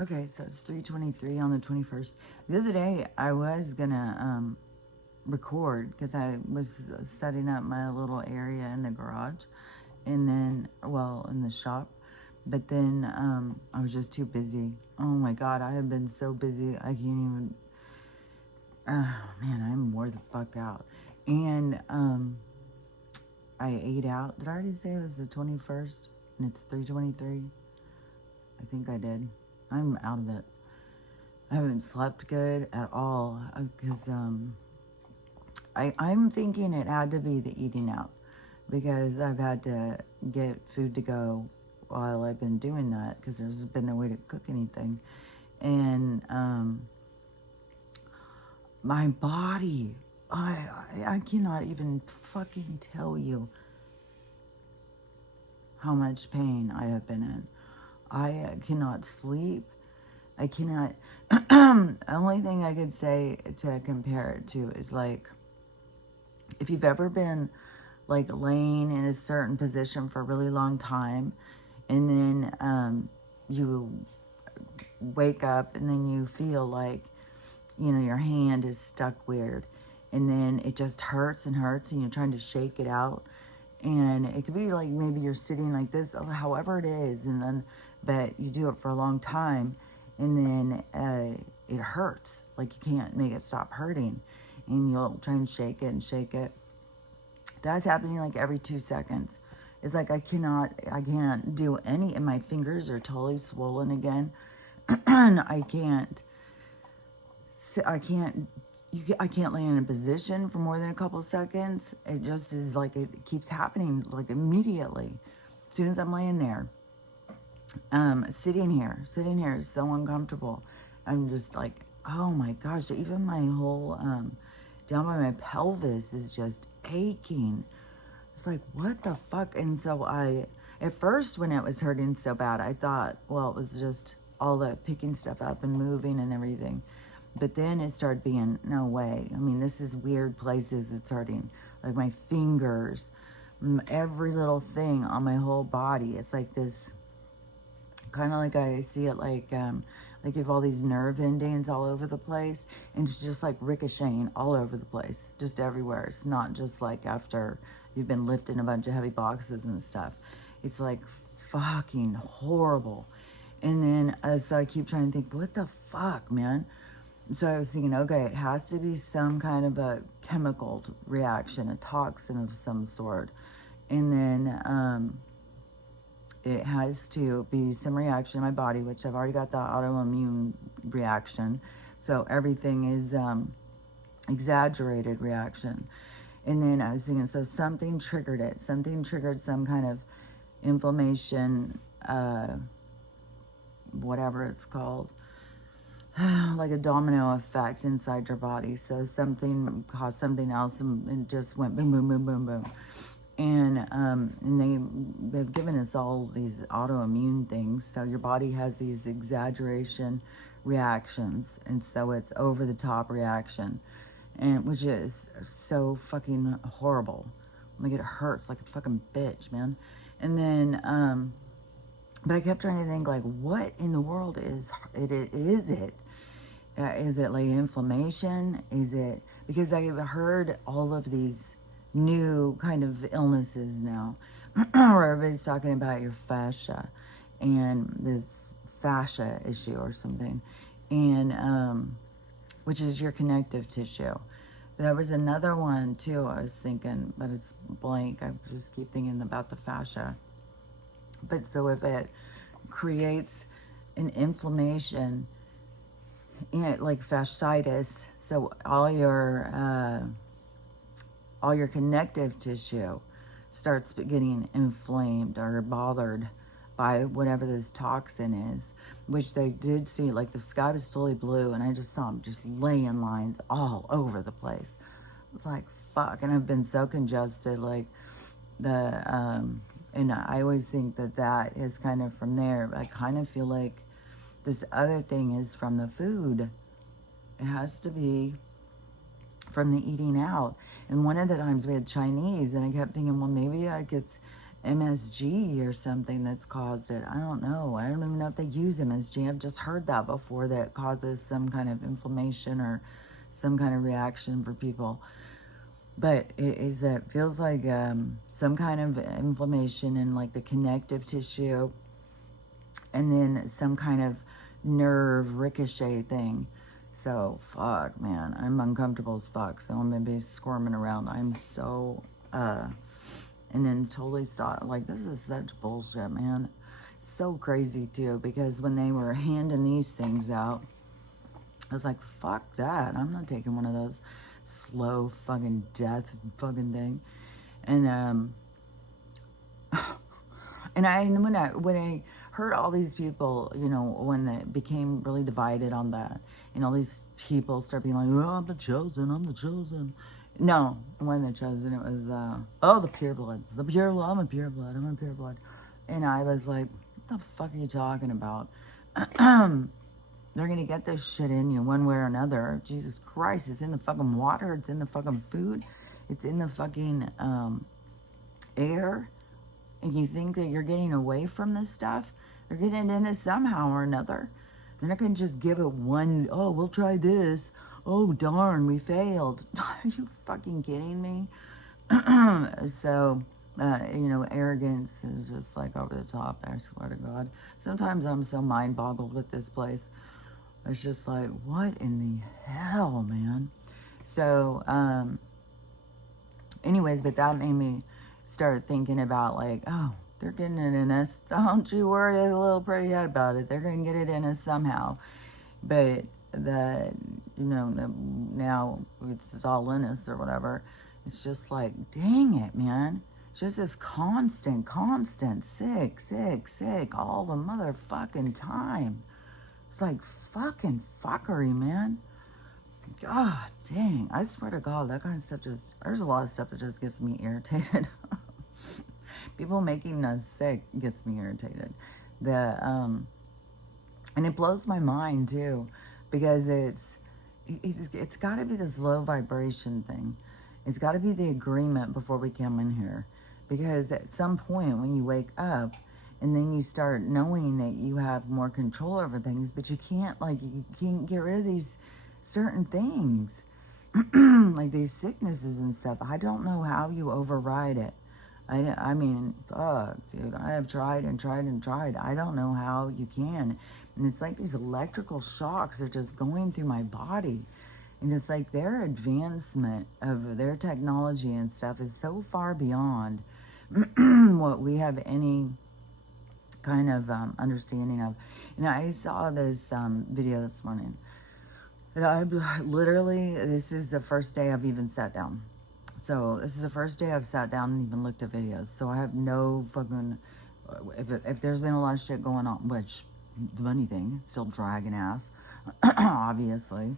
Okay, so it's 3:23 on the 21st. The other day, I was gonna record because I was setting up my little area in the garage, and then, well, in the shop. But then I was just too busy. Oh my God, I have been so busy. I can't even. Man, I'm wore the fuck out. And I ate out. Did I already say it was the 21st? And it's 3:23. I think I did. I'm out of it. I haven't slept good at all because I'm thinking it had to be the eating out because I've had to get food to go while I've been doing that because there's been no way to cook anything. And my body, I cannot even fucking tell you how much pain I have been in. I cannot sleep. I cannot. The only thing I could say to compare it to is like if you've ever been like laying in a certain position for a really long time and then you wake up and then you feel like, you know, your hand is stuck weird and then it just hurts and hurts and you're trying to shake it out. And it could be like maybe you're sitting like this, however it is, and then, but you do it for a long time and then it hurts. Like you can't make it stop hurting and you'll try and shake it and shake it. That's happening like every 2 seconds. It's like I can't do any, and my fingers are totally swollen again. I can't, I can't, I can't lay in a position for more than a couple seconds. It just is like it keeps happening like immediately. As soon as I'm laying there, sitting here is so uncomfortable. I'm just like, oh my gosh, even my whole down by my pelvis is just aching. It's like, what the fuck? And so at first when it was hurting so bad, I thought, well, it was just all the picking stuff up and moving and everything. But then it started being, no way. I mean, this is weird places it's hurting. Like my fingers, every little thing on my whole body. It's like this, kind of like I see it like you have all these nerve endings all over the place. And it's just like ricocheting all over the place, just everywhere. It's not just like after you've been lifting a bunch of heavy boxes and stuff. It's like fucking horrible. And then, so I keep trying to think, what the fuck, man? So I was thinking, okay, it has to be some kind of a chemical reaction, a toxin of some sort. And then it has to be some reaction in my body, which I've already got the autoimmune reaction. So everything is exaggerated reaction. And then I was thinking, so something triggered it. Something triggered some kind of inflammation, whatever it's called. Like a domino effect inside your body. So something caused something else and just went boom, boom, boom, boom, boom. And they've given us all these autoimmune things. So your body has these exaggeration reactions. And so it's over the top reaction. And which is so fucking horrible. Like it hurts like a fucking bitch, man. And then, but I kept trying to think like, what in the world is it? Is it like inflammation? Is it, because I've heard all of these new kind of illnesses now where everybody's talking about your fascia and this fascia issue or something, and which is your connective tissue. There was another one too I was thinking, but it's blank. I just keep thinking about the fascia. But so if it creates an inflammation, like fasciitis, so all your connective tissue starts getting inflamed or bothered by whatever this toxin is, which they did see, like the sky was totally blue and I just saw them just laying lines all over the place. It's like, fuck. And I've been so congested, like and I always think that is kind of from there. I kind of feel like this other thing is from the food. It has to be from the eating out. And one of the times we had Chinese and I kept thinking, well, maybe MSG or something that's caused it. I don't know. I don't even know if they use MSG. I've just heard that before, that it causes some kind of inflammation or some kind of reaction for people. But it feels like some kind of inflammation in like the connective tissue, and then some kind of nerve ricochet thing. So fuck, man, I'm uncomfortable as fuck. So I'm gonna be squirming around. I'm so and then totally stop. Like, this is such bullshit, man. So crazy too, because when they were handing these things out, I was like, fuck that. I'm not taking one of those slow fucking death fucking thing. And when I heard all these people, you know, when it became really divided on that, and all these people start being like, oh, I'm the chosen, I'm the chosen. No, it wasn't the chosen. It was the purebloods, the pure blood. I'm a pureblood. I'm a pureblood. And I was like, what the fuck are you talking about? They're gonna get this shit in you one way or another. Jesus Christ, it's in the fucking water. It's in the fucking food. It's in the fucking air. And you think that you're getting away from this stuff? They're getting in it somehow or another. They're not gonna just give it one, oh, we'll try this. Oh, darn, we failed. Are you fucking kidding me? So, you know, arrogance is just like over the top, I swear to God. Sometimes I'm so mind boggled with this place. It's just like, what in the hell, man? So, anyways, but that made me start thinking about like, oh, they're getting it in us. Don't you worry a little pretty head about it. They're going to get it in us somehow. But the, you know, now it's all in us or whatever. It's just like, dang it, man. It's just this constant, sick, all the motherfucking time. It's like fucking fuckery, man. God dang. I swear to God, that kind of stuff just, there's a lot of stuff that just gets me irritated. People making us sick gets me irritated. And it blows my mind too, because it's got to be this low vibration thing. It's got to be the agreement before we come in here, because at some point when you wake up and then you start knowing that you have more control over things, but you can't get rid of these certain things, like these sicknesses and stuff. I don't know how you override it. I mean, fuck, dude. I have tried and tried and tried. I don't know how you can. And it's like these electrical shocks are just going through my body. And it's like their advancement of their technology and stuff is so far beyond what we have any kind of understanding of. And I saw this video this morning. And I literally, this is the first day I've even sat down. So this is the first day I've sat down and even looked at videos. So I have no fucking, if there's been a lot of shit going on, which, the funny thing, still dragging ass, obviously.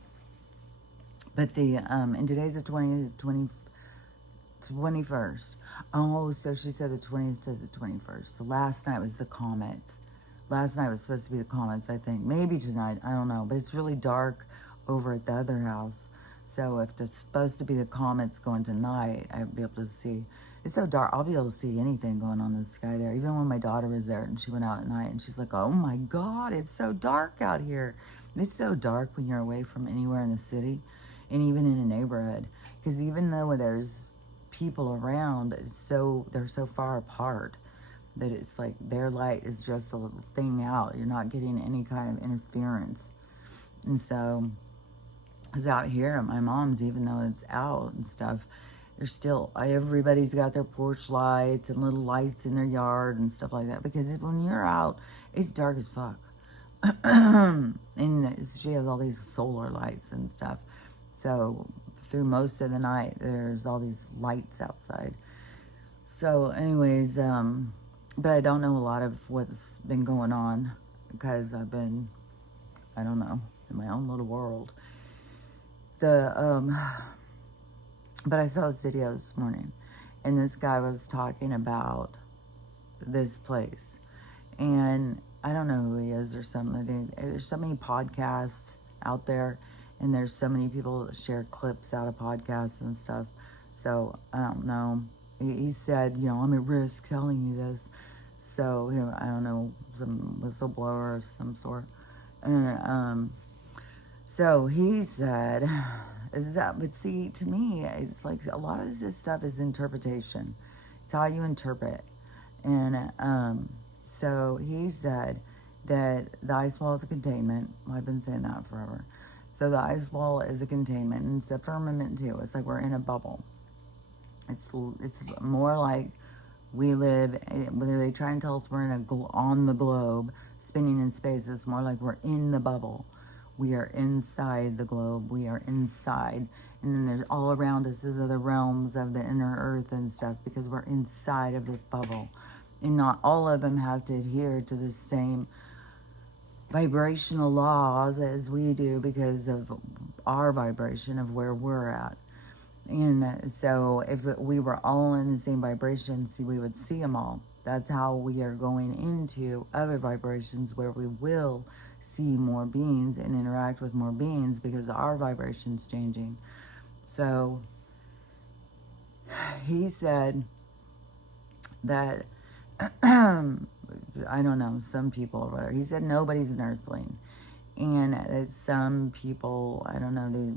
But and today's the 21st. Oh, so she said the 20th to the 21st. So last night was the comets. Last night was supposed to be the comets, I think. Maybe tonight, I don't know. But it's really dark over at the other house. So if there's supposed to be the comets going tonight, I'll be able to see. It's so dark, I'll be able to see anything going on in the sky there. Even when my daughter was there and she went out at night and she's like, oh my God, it's so dark out here. It's so dark when you're away from anywhere in the city and even in a neighborhood. Because even though there's people around, they're so far apart that it's like their light is just a little thing out. You're not getting any kind of interference. And so, because out here at my mom's, even though it's out and stuff, there's still, everybody's got their porch lights and little lights in their yard and stuff like that. Because when you're out, it's dark as fuck. And she has all these solar lights and stuff. So through most of the night, there's all these lights outside. So anyways, but I don't know a lot of what's been going on because I've been, I don't know, in my own little world. But I saw this video this morning, and this guy was talking about this place, and I don't know who he is or something. There's so many podcasts out there, and there's so many people that share clips out of podcasts and stuff. So I don't know he said, you know, I'm at risk telling you this. So, you know, I don't know, some whistleblower of some sort. And so he said, but see, to me, it's like a lot of this stuff is interpretation. It's how you interpret. And so he said that the ice wall is a containment. Well, I've been saying that forever. So the ice wall is a containment, and it's the firmament too. It's like we're in a bubble. It's more like we live, whether they try and tell us we're on the globe, spinning in space, it's more like we're in the bubble. We are inside the globe. We are inside. And then there's all around us is other realms of the inner earth and stuff, because we're inside of this bubble. And not all of them have to adhere to the same vibrational laws as we do because of our vibration of where we're at. And so if we were all in the same vibration, we would see them all. That's how we are going into other vibrations where we will see more beings and interact with more beings because our vibration's changing. So he said that, I don't know, some people or whatever. He said nobody's an earthling. And that some people, I don't know, they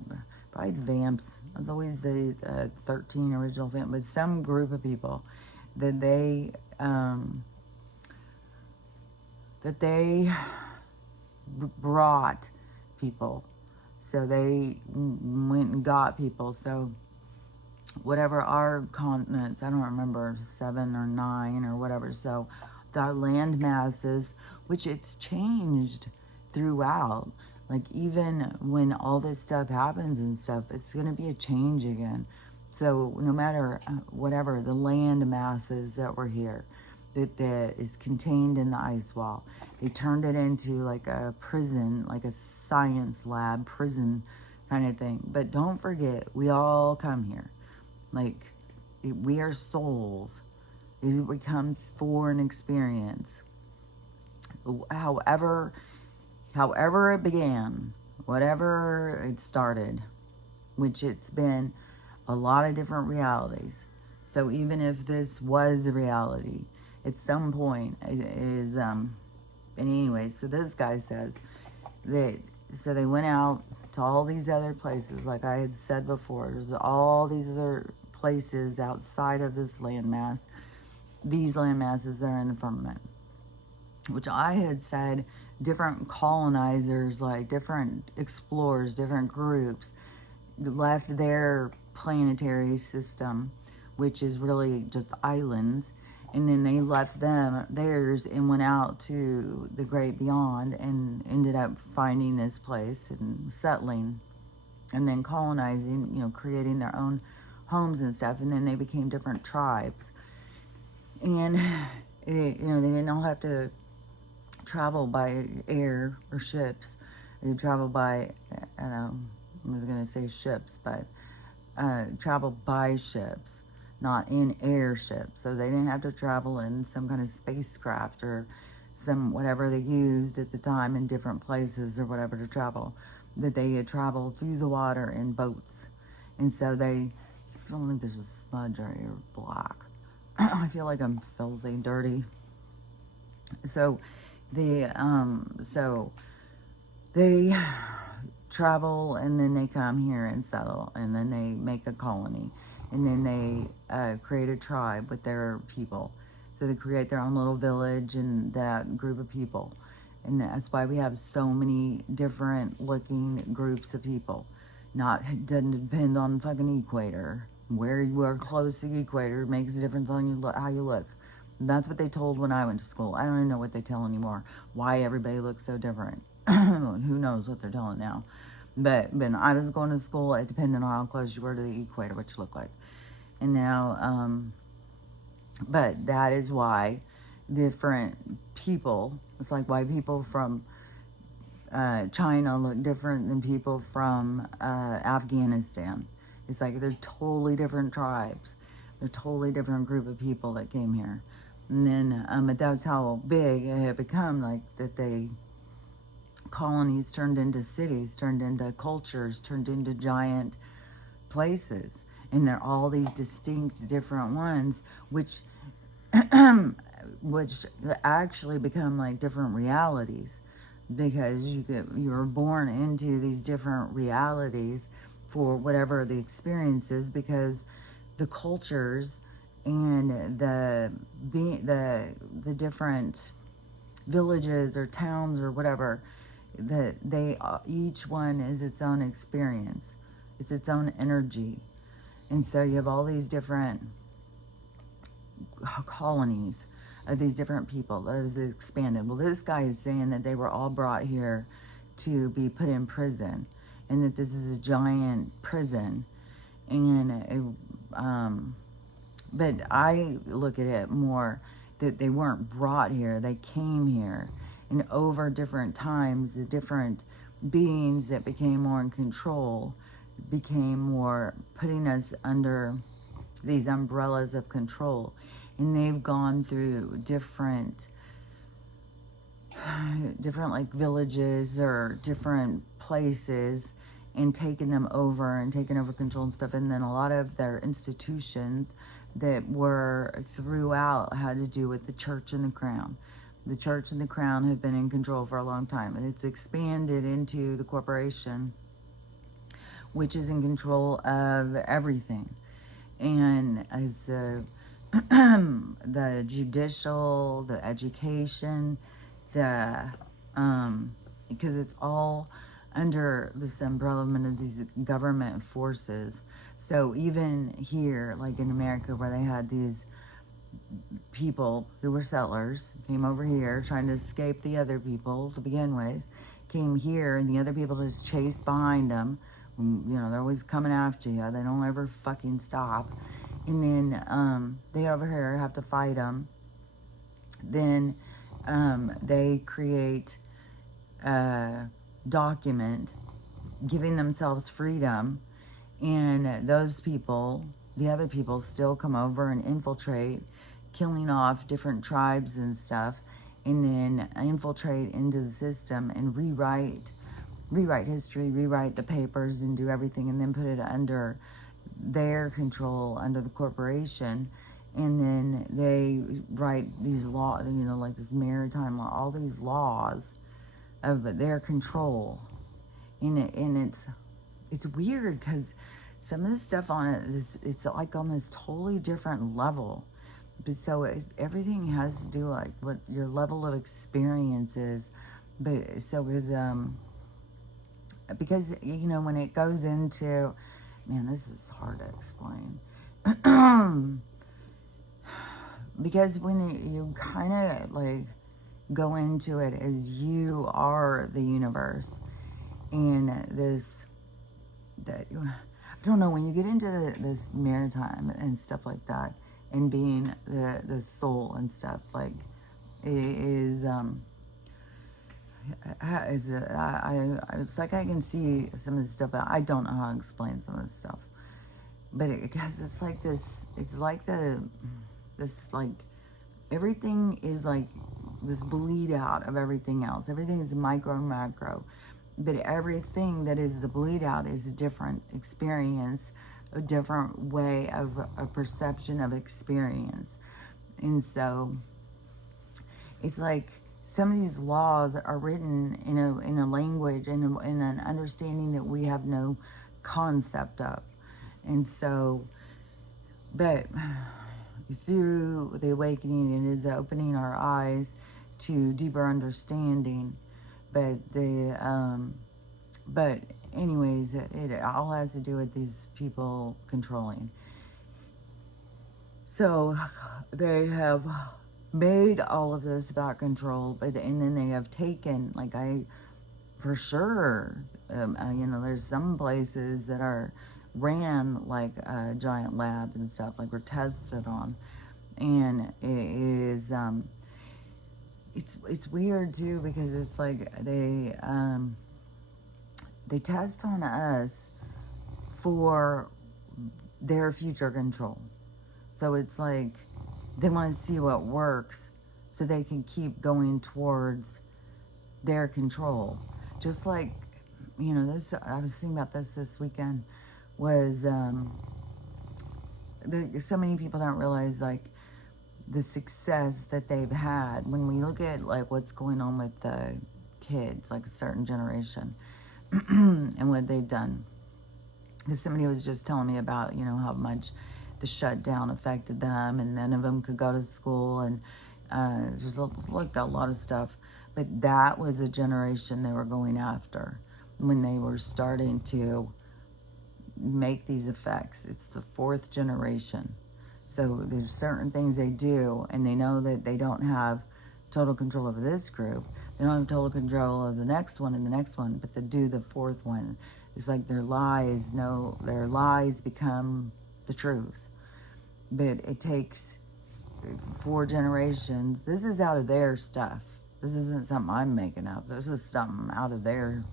probably the vamps. It's always the 13 original vamps, but some group of people that they brought people. So they went and got people. So whatever our continents, I don't remember, 7 or 9 or whatever. So the land masses, which it's changed throughout. Like even when all this stuff happens and stuff, it's going to be a change again. So no matter whatever, the land masses that were here, that is contained in the ice wall, they turned it into like a prison, like a science lab prison kind of thing. But don't forget, we all come here. Like, we are souls. We come for an experience. However it began, whatever it started, which it's been a lot of different realities. So even if this was a reality, at some point it is, and anyway, so this guy says that, so they went out to all these other places, like I had said before, there's all these other places outside of this landmass. These landmasses are in the firmament, which I had said different colonizers, like different explorers, different groups, left their planetary system, which is really just islands, and then they left theirs and went out to the great beyond and ended up finding this place and settling and then colonizing, you know, creating their own homes and stuff, and then they became different tribes. And you know, they didn't all have to travel by air or ships. They travel by, I don't know, I was going to say ships, but travel by ships, not in airships. So they didn't have to travel in some kind of spacecraft or some whatever they used at the time in different places or whatever to travel. That they had traveled through the water in boats. And so they, I feel like there's a smudge right here, black. I feel like I'm filthy, dirty. So they travel, and then they come here and settle, and then they make a colony, and then they create a tribe with their people. So they create their own little village and that group of people. And that's why we have so many different looking groups of people. It doesn't depend on fucking equator. Where you are close to the equator makes a difference on how you look. That's what they told when I went to school. I don't even know what they tell anymore. Why everybody looks so different. Who knows what they're telling now. But when I was going to school, it depended on how close you were to the equator, what you look like. And now, but that is why different people, it's like why people from China look different than people from Afghanistan. It's like they're totally different tribes. They're totally different group of people that came here. And then, but that's how big it had become, like that colonies turned into cities, turned into cultures, turned into giant places. And they're all these distinct different ones, which which actually become like different realities, because you're born into these different realities for whatever the experience is, because the cultures and the different villages or towns or whatever, that they each one is its own experience, it's its own energy. And so you have all these different colonies of these different people that has expanded. Well, this guy is saying that they were all brought here to be put in prison, and that this is a giant prison. And but I look at it more that they weren't brought here, they came here. And over different times, the different beings that became more in control became more putting us under these umbrellas of control. And they've gone through different like villages or different places and taken them over and taken over control and stuff. And then a lot of their institutions that were throughout had to do with the church and the crown. The church and the crown have been in control for a long time, and it's expanded into the corporation, which is in control of everything. And as the judicial, the education, because it's all under this umbrella of these government forces. So even here, like in America, where they had these people who were settlers, came over here trying to escape the other people to begin with, came here, and the other people just chased behind them. You know, they're always coming after you. They don't ever fucking stop. And then they over here have to fight them. Then they create a document giving themselves freedom. And those people, the other people, still come over and infiltrate, killing off different tribes and stuff. And then infiltrate into the system and rewrite history, rewrite the papers, and do everything, and then put it under their control, under the corporation. And then they write these laws, you know, like this maritime law, all these laws of their control. And it's weird, because some of the stuff on it, it's like on this totally different level. But so everything has to do like what your level of experience is. But so because you know, when it goes into, man, this is hard to explain. Because when you kind of like go into it as you are the universe, and I don't know, when you get into this maritime and stuff like that, and being the soul and stuff, like it's like I can see some of the stuff, but I don't know how to explain some of the stuff. But because it's like this, it's like this like everything is like this bleed out of everything else. Everything is micro and macro, but everything that is the bleed out is a different experience, a different way of a perception of experience. And so it's like some of these laws are written in a language and in an understanding that we have no concept of. And so, but through the awakening, it is opening our eyes to deeper understanding. But but anyways, it all has to do with these people controlling. So they have made all of this about control, but and then they have taken, like, for sure, you know, there's some places that are ran like a giant lab and stuff, like we're tested on, and it is it's weird too, because it's like they test on us for their future control. So it's like they want to see what works so they can keep going towards their control. Just like, you know, this, I was thinking about this weekend, was so many people don't realize like the success that they've had when we look at like what's going on with the kids, like a certain generation, and what they've done. Because somebody was just telling me about, you know, how much the shutdown affected them, and none of them could go to school, and just looked at a lot of stuff. But that was a generation they were going after when they were starting to make these effects. It's the fourth generation. So there's certain things they do, and they know that they don't have total control over this group. They don't have total control of the next one and the next one, but they do the fourth one. It's like their lies become the truth. But it takes 4 generations. This is out of their stuff. This isn't something I'm making up. This is something out of their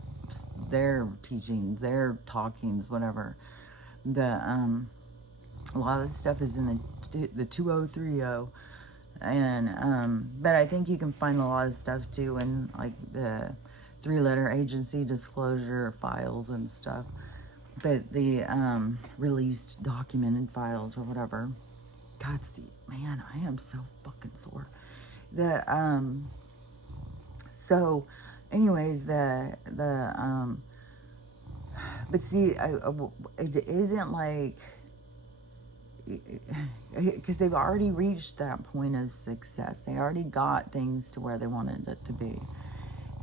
teachings, their talkings, whatever. A lot of this stuff is in the 2030, and but I think you can find a lot of stuff too in like the 3-letter agency disclosure files and stuff. But the released documented files or whatever. God, see, man, I am so fucking sore. So, anyways, but see, it isn't like, because they've already reached that point of success. They already got things to where they wanted it to be.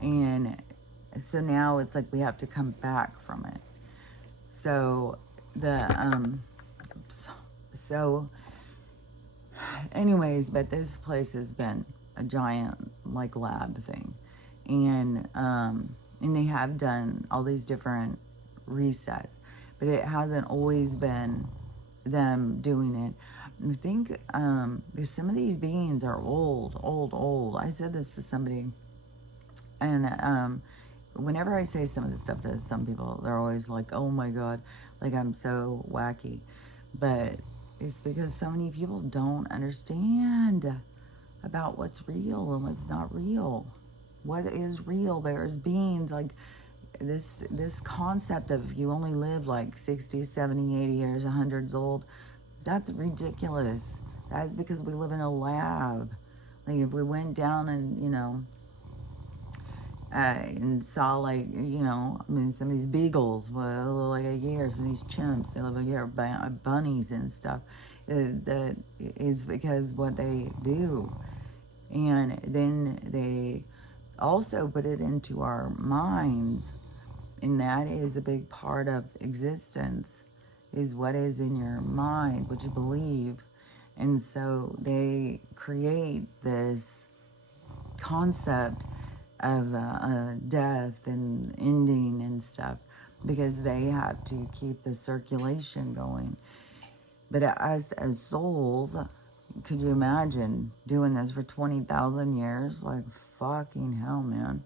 And so now it's like we have to come back from it. So anyways, but this place has been a giant like lab thing. And they have done all these different resets, but it hasn't always been them doing it. I think because some of these beings are old. I said this to somebody, and whenever I say some of this stuff to some people, they're always like, oh my God, like I'm so wacky. But it's because so many people don't understand about what's real and what's not real. What is real? There's beings like this concept of you only live like 60, 70, 80 years, 100s old. That's ridiculous. That's because we live in a lab. Like if we went down and, you know, and saw like, you know, I mean, some of these beagles will live like a year, some of these chimps, they live a year, bunnies and stuff. That is because what they do. And then they also put it into our minds, and that is a big part of existence, is what is in your mind, what you believe. And so they create this concept of death and ending and stuff because they have to keep the circulation going. But as souls, could you imagine doing this for 20,000 years? Like, fucking hell, man.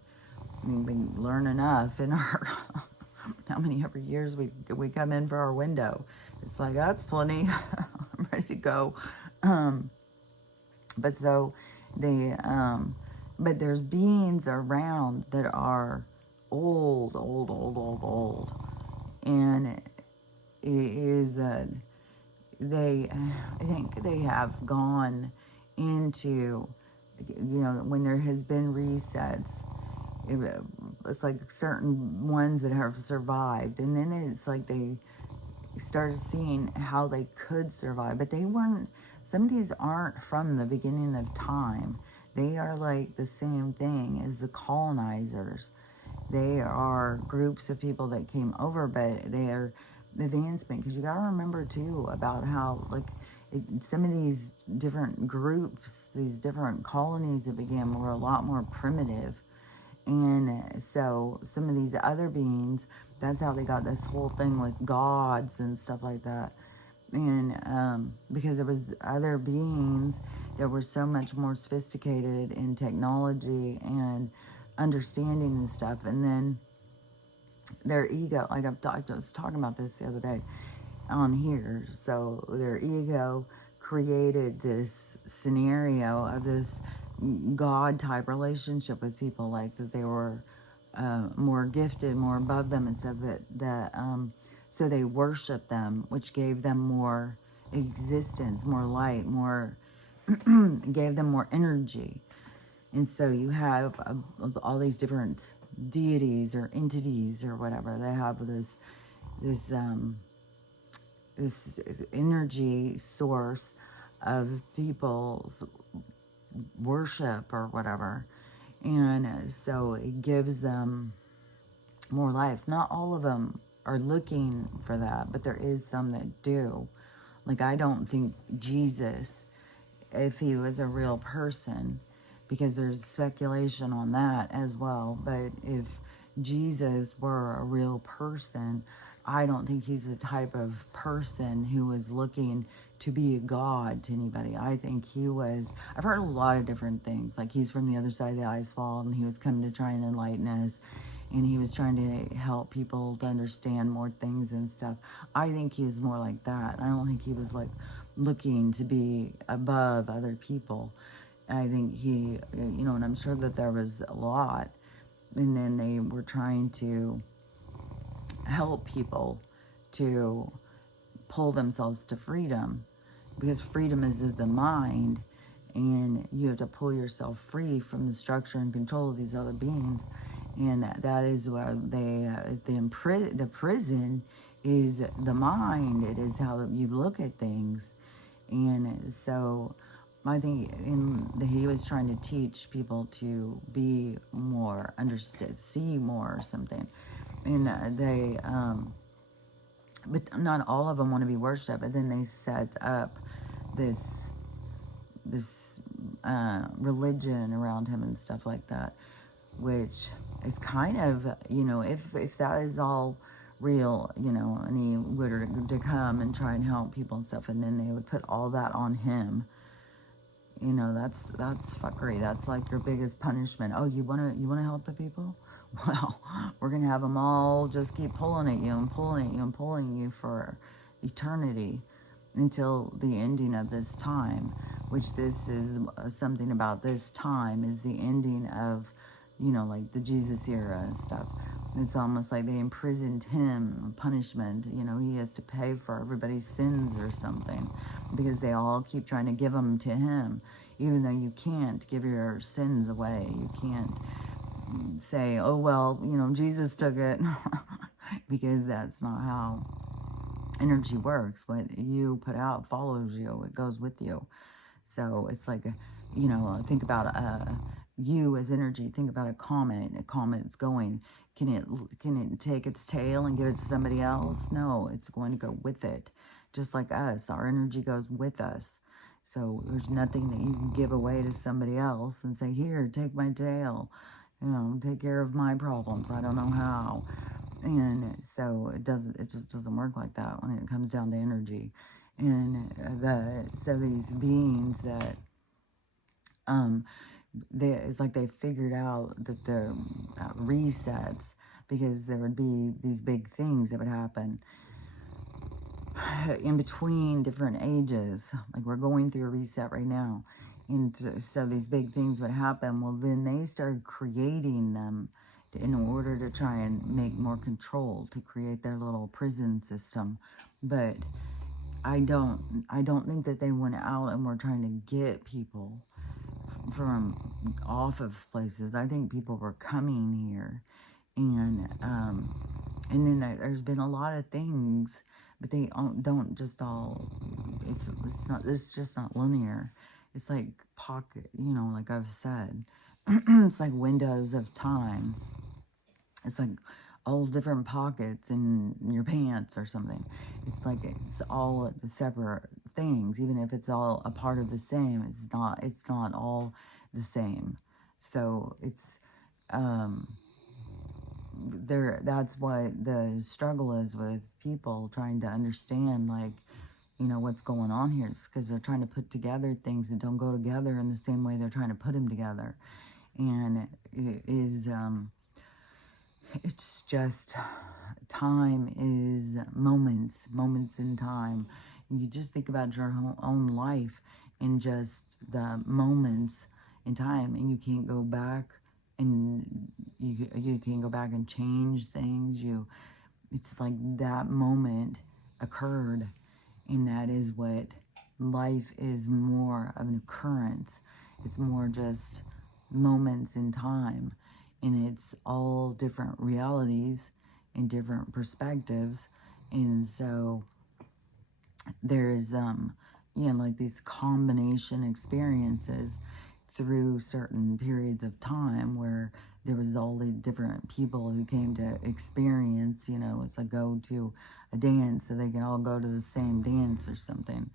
I mean, we learn enough in our, how many every years we come in for our window. It's like, that's plenty. I'm ready to go. But so they, but there's beings around that are old. And it is, I think they have gone into, you know, when there has been resets, it's like certain ones that have survived. And then it's like they started seeing how they could survive. But they weren't, some of these aren't from the beginning of time. They are like the same thing as the colonizers. They are groups of people that came over, but they are advancement. Because you got to remember too about how like some of these different groups, these different colonies that began were a lot more primitive. And so some of these other beings, that's how they got this whole thing with gods and stuff like that. And because there was other beings that were so much more sophisticated in technology and understanding and stuff. And then their ego, like I was talking about this the other day on here. So their ego created this scenario of this God type relationship with people, like that they were more gifted, more above them and stuff, that so they worshiped them, which gave them more existence, more light, more, gave them more energy. And so you have all these different deities or entities or whatever that have this this energy source of people's worship or whatever. And so it gives them more life. Not all of them are looking for that, but there is some that do. Like, I don't think Jesus, if he was a real person, because there's speculation on that as well, but if Jesus were a real person, I don't think he's the type of person who was looking to be a god to anybody. I think he was, I've heard a lot of different things, like he's from the other side of the ice wall and he was coming to try and enlighten us, and he was trying to help people to understand more things and stuff. I think he was more like that. I don't think he was like looking to be above other people. I think he, you know, and I'm sure that there was a lot, and then they were trying to help people to pull themselves to freedom, because freedom is of the mind, and you have to pull yourself free from the structure and control of these other beings. And that is where the prison is the mind. It is how you look at things. And so I think he was trying to teach people to be more understood, see more or something. And but not all of them want to be worshipped. But then they set up this religion around him and stuff like that, which is kind of, you know, if that is all real, you know, and he were to come and try and help people and stuff, and then they would put all that on him, you know, that's fuckery. That's like your biggest punishment. Oh, you wanna help the people? Well, we're gonna have them all just keep pulling at you and pulling at you and pulling you for eternity, until the ending of this time, which this is something about this time is the ending of, you know, like the Jesus era and stuff. It's almost like they imprisoned him, punishment, you know, he has to pay for everybody's sins or something, because they all keep trying to give them to him, even though you can't give your sins away. You can't say, oh, well, you know, Jesus took it, because that's not how energy works. What you put out follows you, it goes with you. So it's like, you know, think about you as energy. Think about a comet's going. Can it take its tail and give it to somebody else? No, it's going to go with it. Just like us, our energy goes with us. So there's nothing that you can give away to somebody else and say, here, take my tail, you know, take care of my problems. I don't know how. And so it just doesn't work like that when it comes down to energy. And so these beings that it's like they figured out that the resets, because there would be these big things that would happen in between different ages. Like we're going through a reset right now, and so these big things would happen. Well, then they started creating them in order to try and make more control, to create their little prison system. But I don't think that they went out and were trying to get people from off of places. I think people were coming here, and then there's been a lot of things, but they don't just all. It's just not linear. It's like pocket, you know, like I've said, it's like windows of time. It's like all different pockets in your pants or something. It's like it's all separate things, even if it's all a part of the same. It's not all the same. So it's that's what the struggle is with people trying to understand, like, you know, what's going on here. It's because they're trying to put together things that don't go together in the same way they're trying to put them together. And it is it's just, time is moments in time. And you just think about your own life in just the moments in time, and you can't go back, and you can't go back and change things. It's like that moment occurred, And that is what life is, more of an occurrence. It's more just moments in time. And it's all different realities and different perspectives. And so there's, like these combination experiences through certain periods of time where there was all the different people who came to experience, it's like go to a dance so they can all go to the same dance or something.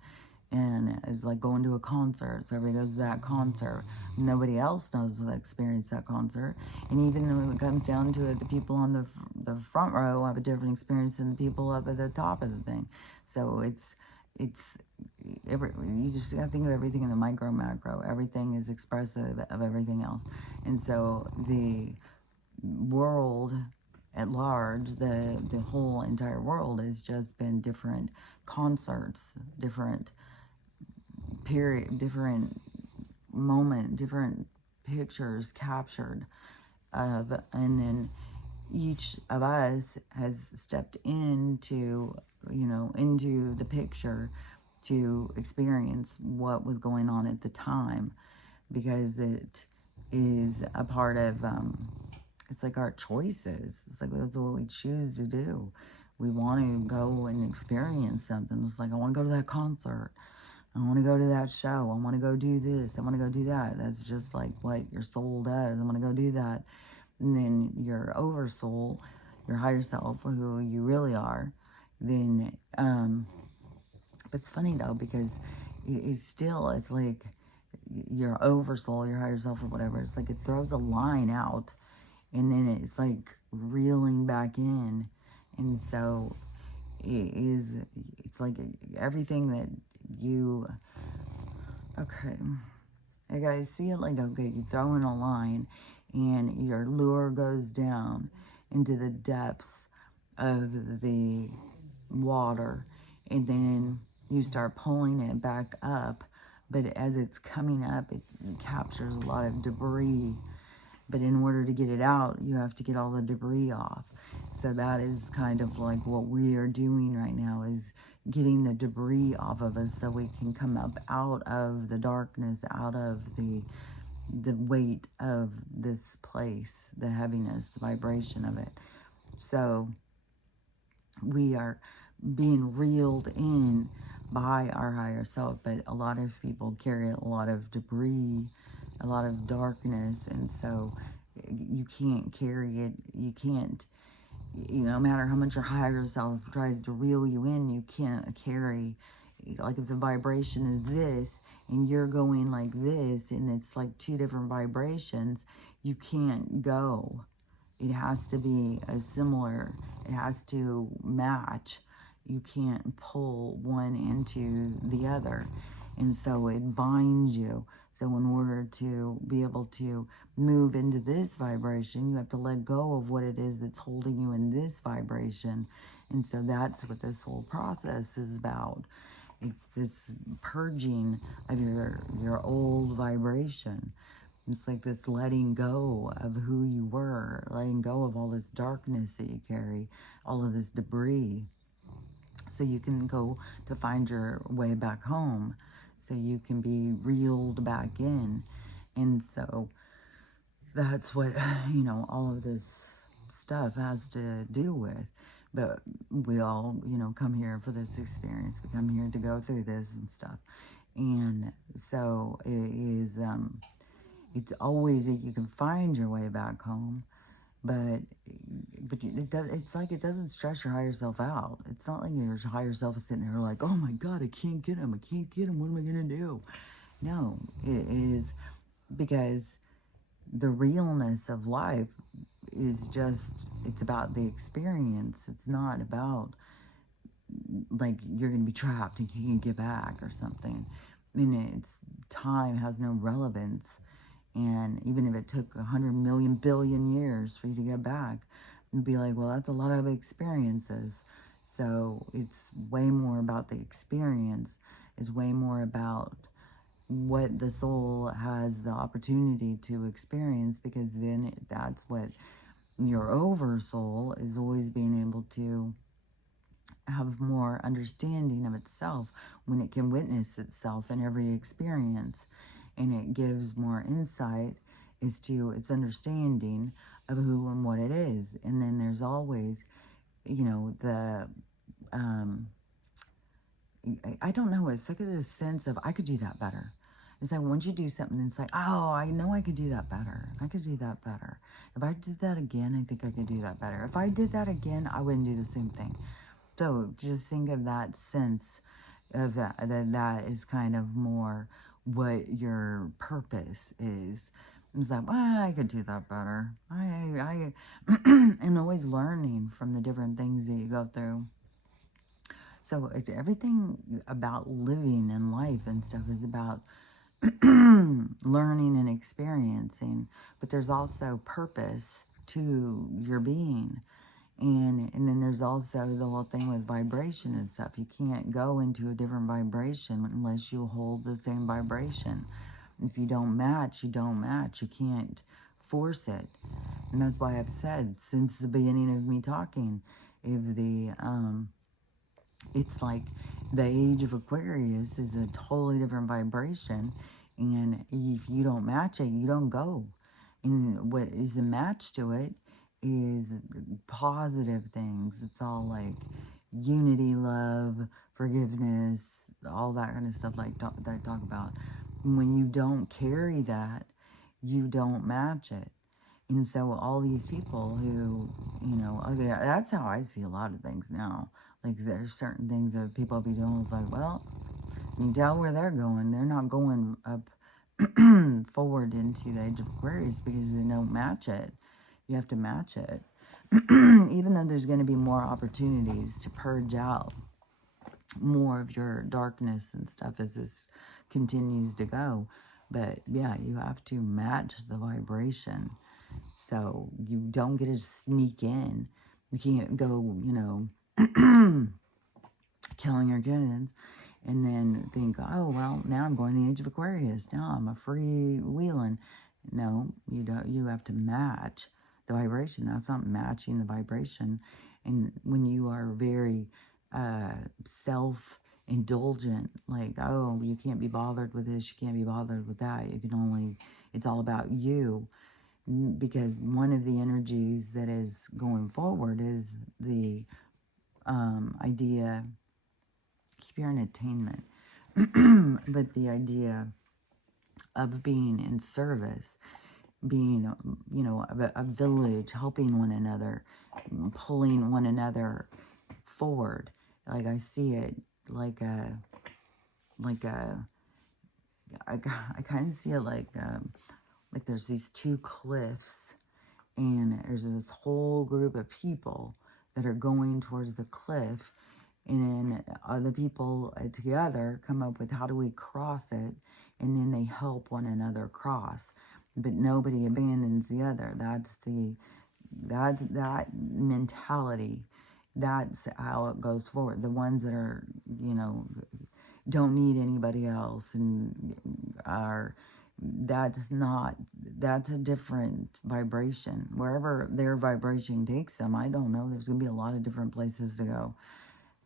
And it's like going to a concert. So everybody goes to that concert. Nobody else knows the experience that concert. And even when it comes down to it, the people on the front row have a different experience than the people up at the top of the thing. So you just gotta think of everything in the micro macro. Everything is expressive of everything else. And so the world at large, the whole entire world has just been different concerts, different period, different moment, different pictures captured of, and then each of us has stepped into the picture to experience what was going on at the time, because it is a part of it's like our choices. It's like that's what we choose to do. We want to go and experience something. It's like, I want to go to that concert, I want to go to that show, I want to go do this, I want to go do that. That's just like what your soul does. I want to go do that. And then your oversoul, your higher self, who you really are, then but it's funny though, because it's like your oversoul, your higher self or whatever, it's like it throws a line out and then it's like reeling back in. And so it's like everything that you, okay, like I see it like, okay, you throw in a line and your lure goes down into the depths of the water, and then you start pulling it back up, but as it's coming up, it captures a lot of debris. But in order to get it out, you have to get all the debris off. So that is kind of like what we are doing right now, is getting the debris off of us so we can come up out of the darkness, out of the weight of this place, the heaviness, the vibration of it. So we are being reeled in by our higher self, but a lot of people carry a lot of debris, a lot of darkness, and so you can't carry it. You can't, no matter how much your higher self tries to reel you in, you can't carry, like if the vibration is this and you're going like this and it's like two different vibrations, you can't go. It has to be a similar, it has to match. You can't pull one into the other. And so it binds you. So in order to be able to move into this vibration, you have to let go of what it is that's holding you in this vibration. And so that's what this whole process is about. It's this purging of your old vibration. It's like this letting go of who you were, letting go of all this darkness that you carry, all of this debris, so you can go to find your way back home, so you can be reeled back in. And so that's what, all of this stuff has to do with. But we all, come here for this experience. We come here to go through this and stuff. And so it is, it's always that you can find your way back home, but it does. It's like it doesn't stress your higher self out. It's not like your higher self is sitting there like, oh my God, I can't get him. I can't get him. What am I gonna do? No, it is because the realness of life is just, it's about the experience. It's not about like you're gonna be trapped and you can get back or something. I mean, time has no relevance. And even if it took 100 million billion years for you to get back, you'd be like, well, that's a lot of experiences. So it's way more about the experience. It's way more about what the soul has the opportunity to experience, because then that's what your oversoul is always being able to have more understanding of itself when it can witness itself in every experience, and it gives more insight as to its understanding of who and what it is. And then there's always, you know, the I don't know, it's like this sense of I could do that better. It's like once you do something, it's like, oh, I know I could do that better. I could do that better. If I did that again, I think I could do that better. If I did that again, I wouldn't do the same thing. So just think of that sense of that is kind of more what your purpose is. It's like, well, I could do that better. And always learning from the different things that you go through. So everything about living and life and stuff is about learning and experiencing, but there's also purpose to your being. And then there's also the whole thing with vibration and stuff. You can't go into a different vibration unless you hold the same vibration. If you don't match, you don't match. You can't force it. And that's why I've said since the beginning of me talking, if the it's like the age of Aquarius is a totally different vibration, and if you don't match it, you don't go. And what is a match to it is positive things. It's all like unity, love, forgiveness, all that kind of stuff like that I talk about. And when you don't carry that, you don't match it. And so all these people who, you know, okay, that's how I see a lot of things now. Like there's certain things that people be doing. It's like, well, you can tell where they're going. They're not going up forward into the age of Aquarius because they don't match it. You have to match it. Even though there's going to be more opportunities to purge out more of your darkness and stuff as this continues to go. But yeah, you have to match the vibration. So you don't get to sneak in. You can't go, you know, killing your kids and then think, oh, well, now I'm going to the age of Aquarius. Now I'm a freewheeling. No, you don't. You have to match the vibration. That's not matching the vibration. And when you are very self-indulgent, like, oh, you can't be bothered with this, you can't be bothered with that. You can only, it's all about you. Because one of the energies that is going forward is the idea, keep your attainment, but the idea of being in service, being, you know, a village, helping one another, pulling one another forward. Like I see it like a, I kind of see it like there's these two cliffs, and there's this whole group of people that are going towards the cliff, and then other people together come up with how do we cross it, and then they help one another cross, but nobody abandons the other. That's that mentality. That's how it goes forward. The ones that are, you know, don't need anybody else and are, that's a different vibration. Wherever their vibration takes them, I don't know, there's going to be a lot of different places to go.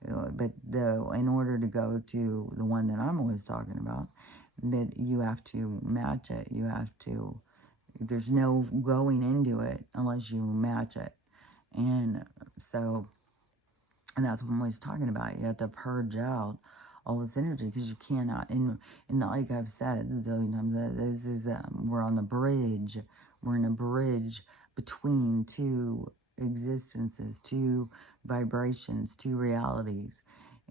But in order to go to the one that I'm always talking about, that you have to match it. You have to, there's no going into it unless you match it. And so, and that's what I'm always talking about. You have to purge out all this energy because you cannot. And like I've said a zillion times, this is we're on the bridge. We're in a bridge between two existences, two vibrations, two realities,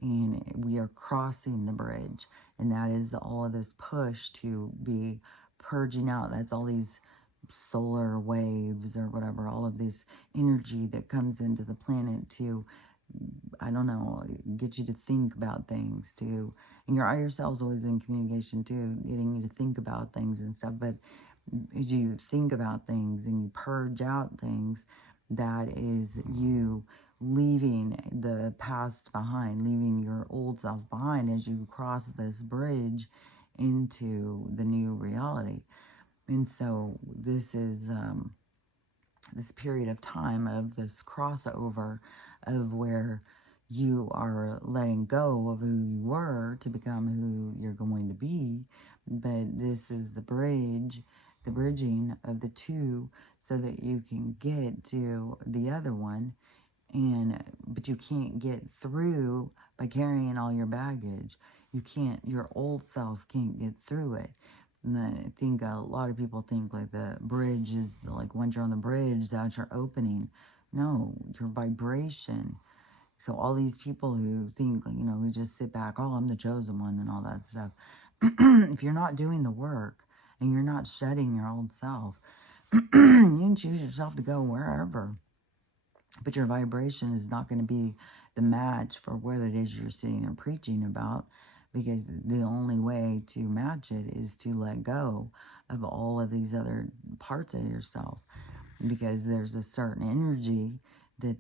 and we are crossing the bridge. And that is all of this push to be purging out. That's all these solar waves or whatever, all of this energy that comes into the planet to, I don't know, get you to think about things too. And your higher self's always in communication too, getting you to think about things and stuff. But as you think about things and you purge out things, that is you leaving the past behind, leaving your old self behind as you cross this bridge into the new reality. And so this is this period of time of this crossover of where you are letting go of who you were to become who you're going to be. But this is the bridge, the bridging of the two, so that you can get to the other one. But you can't get through by carrying all your baggage. You can't, your old self can't get through it. And I think a lot of people think like the bridge is like, once you're on the bridge, that's your opening. No, your vibration. So all these people who think, who just sit back, oh, I'm the chosen one and all that stuff. If you're not doing the work and you're not shedding your old self, you can choose yourself to go wherever. But your vibration is not going to be the match for what it is you're sitting and preaching about, because the only way to match it is to let go of all of these other parts of yourself, because there's a certain energy that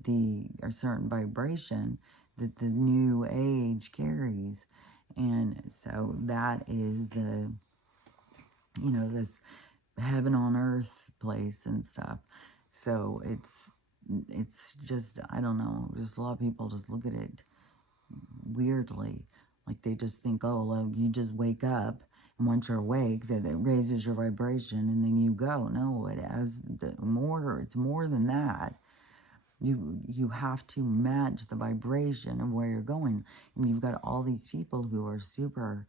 a certain vibration that the new age carries. And so that is this heaven on earth place and stuff. So it's just, I don't know, just a lot of people just look at it weirdly. Like they just think, oh, well, you just wake up, and once you're awake, that it raises your vibration and then you go. No, it has more, it's more than that. You have to match the vibration of where you're going. And you've got all these people who are super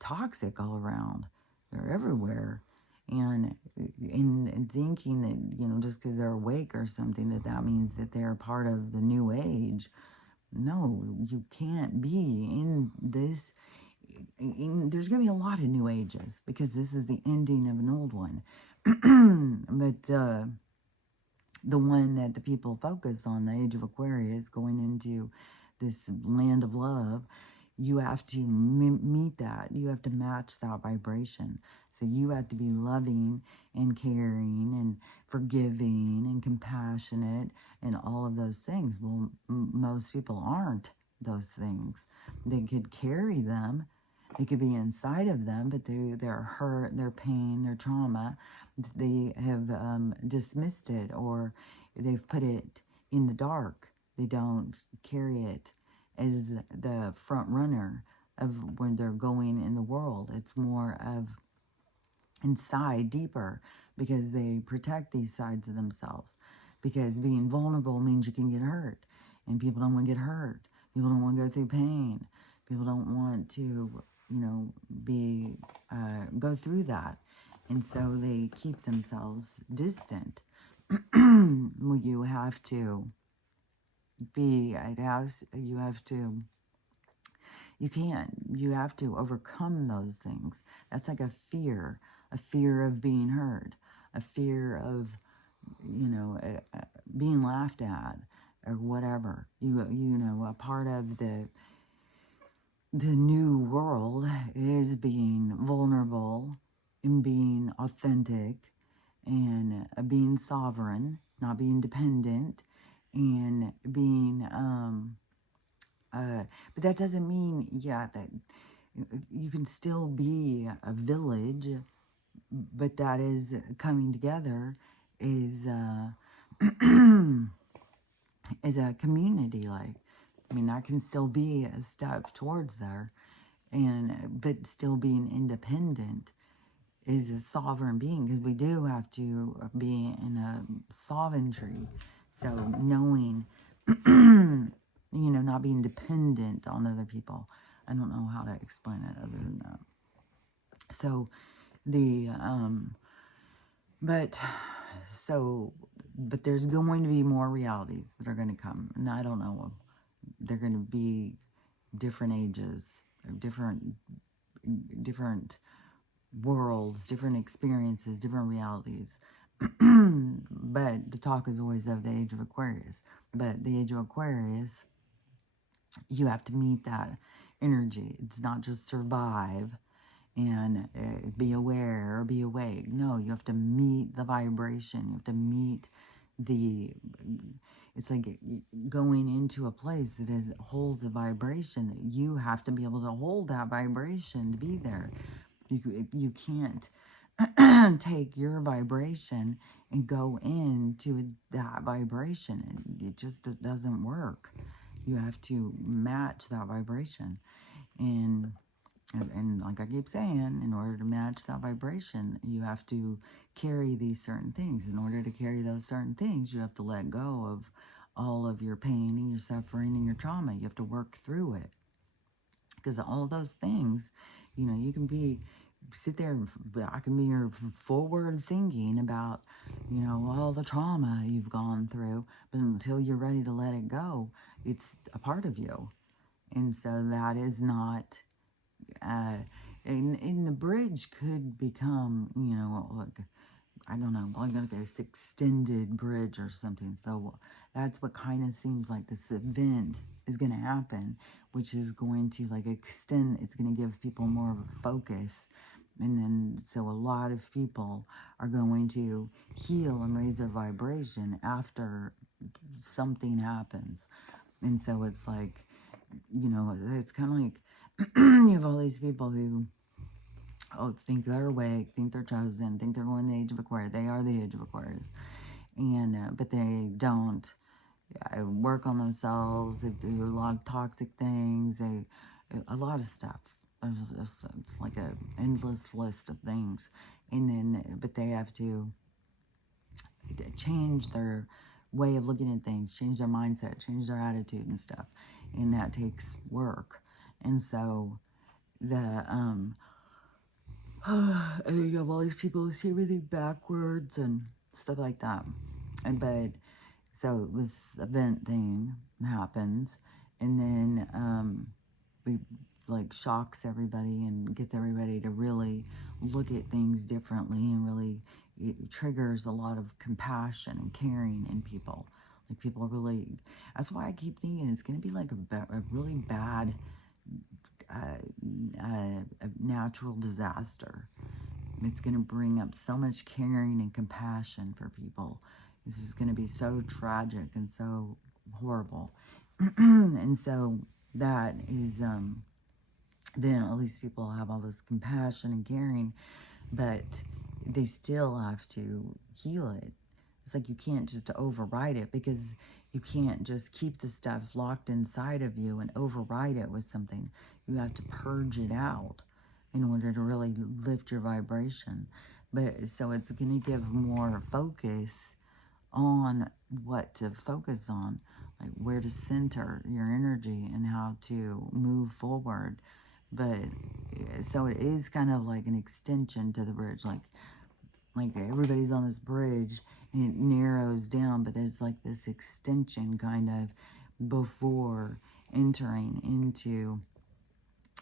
toxic all around. They're everywhere. And in thinking that, just because they're awake or something, that means that they're part of the new age. No, you can't be in this. There's going to be a lot of new ages, because this is the ending of an old one. But the one that the people focus on, the age of Aquarius, going into this land of love, you have to meet that. You have to match that vibration. So you have to be loving and caring and forgiving and compassionate and all of those things. Well, most people aren't those things. They could carry them. They could be inside of them, but their hurt, their pain, their trauma, they have dismissed it, or they've put it in the dark. They don't carry it as the front runner of when they're going in the world. It's more of inside, deeper, because they protect these sides of themselves. Because being vulnerable means you can get hurt, and people don't want to get hurt. People don't want to go through pain. People don't want to, go through that. And so they keep themselves distant. Well, you have to be, you have to overcome those things. That's like a fear of being heard, a fear of, being laughed at, or whatever. A part of the new world is being vulnerable and being authentic and being sovereign, not being dependent, and being, but that doesn't mean, that you can still be a village, but that is coming together is, is a community. Like, that can still be a step towards there, but still being independent is a sovereign being, because we do have to be in a sovereignty. So knowing, not being dependent on other people. I don't know how to explain it other than that. So but there's going to be more realities that are going to come. And I don't know, they're going to be different ages, different worlds, different experiences, different realities. But the talk is always of the age of Aquarius. But the age of Aquarius, you have to meet that energy. It's not just survive and be aware or be awake. No, you have to meet the vibration. You have to meet it's like going into a place that holds a vibration, that you have to be able to hold that vibration to be there. You can't take your vibration and go into that vibration. It just doesn't work. you have to match that vibration. And like I keep saying, in order to match that vibration, you have to carry these certain things. In order to carry those certain things, you have to let go of all of your pain and your suffering and your trauma. You have to work through it. Because all of those things, you know, you can sit there, I can be here forward thinking about, you know, all the trauma you've gone through, but until you're ready to let it go, it's a part of you. And so that is not, and the bridge could become, you know, like, I don't know, like this extended bridge or something. So that's what kind of seems like this event is going to happen, which is going to like extend, it's going to give people more of a focus. And then, so a lot of people are going to heal and raise their vibration after something happens. And so it's like, you know, it's kind of like you have all these people who think they're awake, think they're chosen, think they're going the age of Aquarius. They are the age of Aquarius. And, but they don't work on themselves. They do a lot of toxic things. A lot of stuff. It's like an endless list of things. And then, but they have to change their way of looking at things, change their mindset, change their attitude and stuff. And that takes work. And so, and you have all these people who see everything backwards and stuff like that. But so this event thing happens, and then we like shocks everybody and gets everybody to really look at things differently, and really it triggers a lot of compassion and caring in people. Like people really, that's why I keep thinking it's going to be like a really bad a natural disaster. It's going to bring up so much caring and compassion for people. This is going to be so tragic and so horrible. And so that is, then at least people have all this compassion and caring, but they still have to heal it. It's like you can't just override it, because you can't just keep the stuff locked inside of you and override it with something. You have to purge it out in order to really lift your vibration. But so it's going to give more focus on what to focus on, like where to center your energy and how to move forward. But so it is kind of like an extension to the bridge, like everybody's on this bridge and it narrows down, but it's like this extension kind of before entering into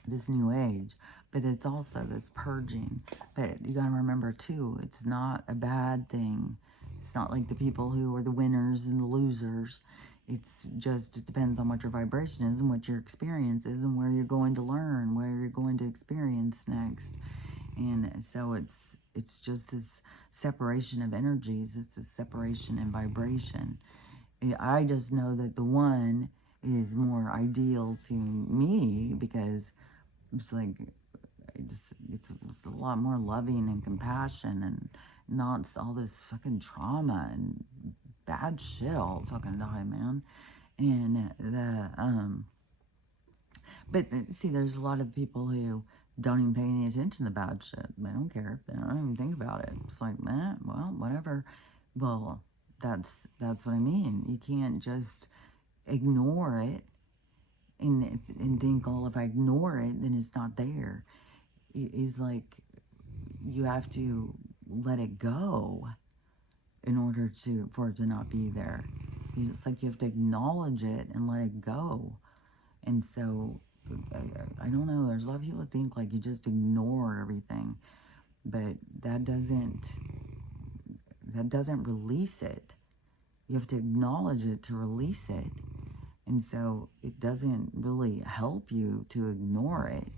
this new age. But it's also this purging. But you got to remember too, it's not a bad thing. It's not like the people who are the winners and the losers. It's just, it depends on what your vibration is and what your experience is and where you're going to learn, where you're going to experience next. And so it's just this separation of energies. It's a separation in vibration. I just know that the one is more ideal to me, because it's like, it's a lot more loving and compassion, and not all this fucking trauma and bad shit all the fucking time, man. And but see, there's a lot of people who don't even pay any attention to the bad shit. They don't care. They don't even think about it. It's like, man, well, whatever. Well, that's what I mean. You can't just ignore it and think, oh, if I ignore it, then it's not there. It's like you have to let it go in order for it to not be there. It's like you have to acknowledge it and let it go. And so I don't know, there's a lot of people that think like you just ignore everything, but that doesn't release it. You have to acknowledge it to release it. And so it doesn't really help you to ignore it,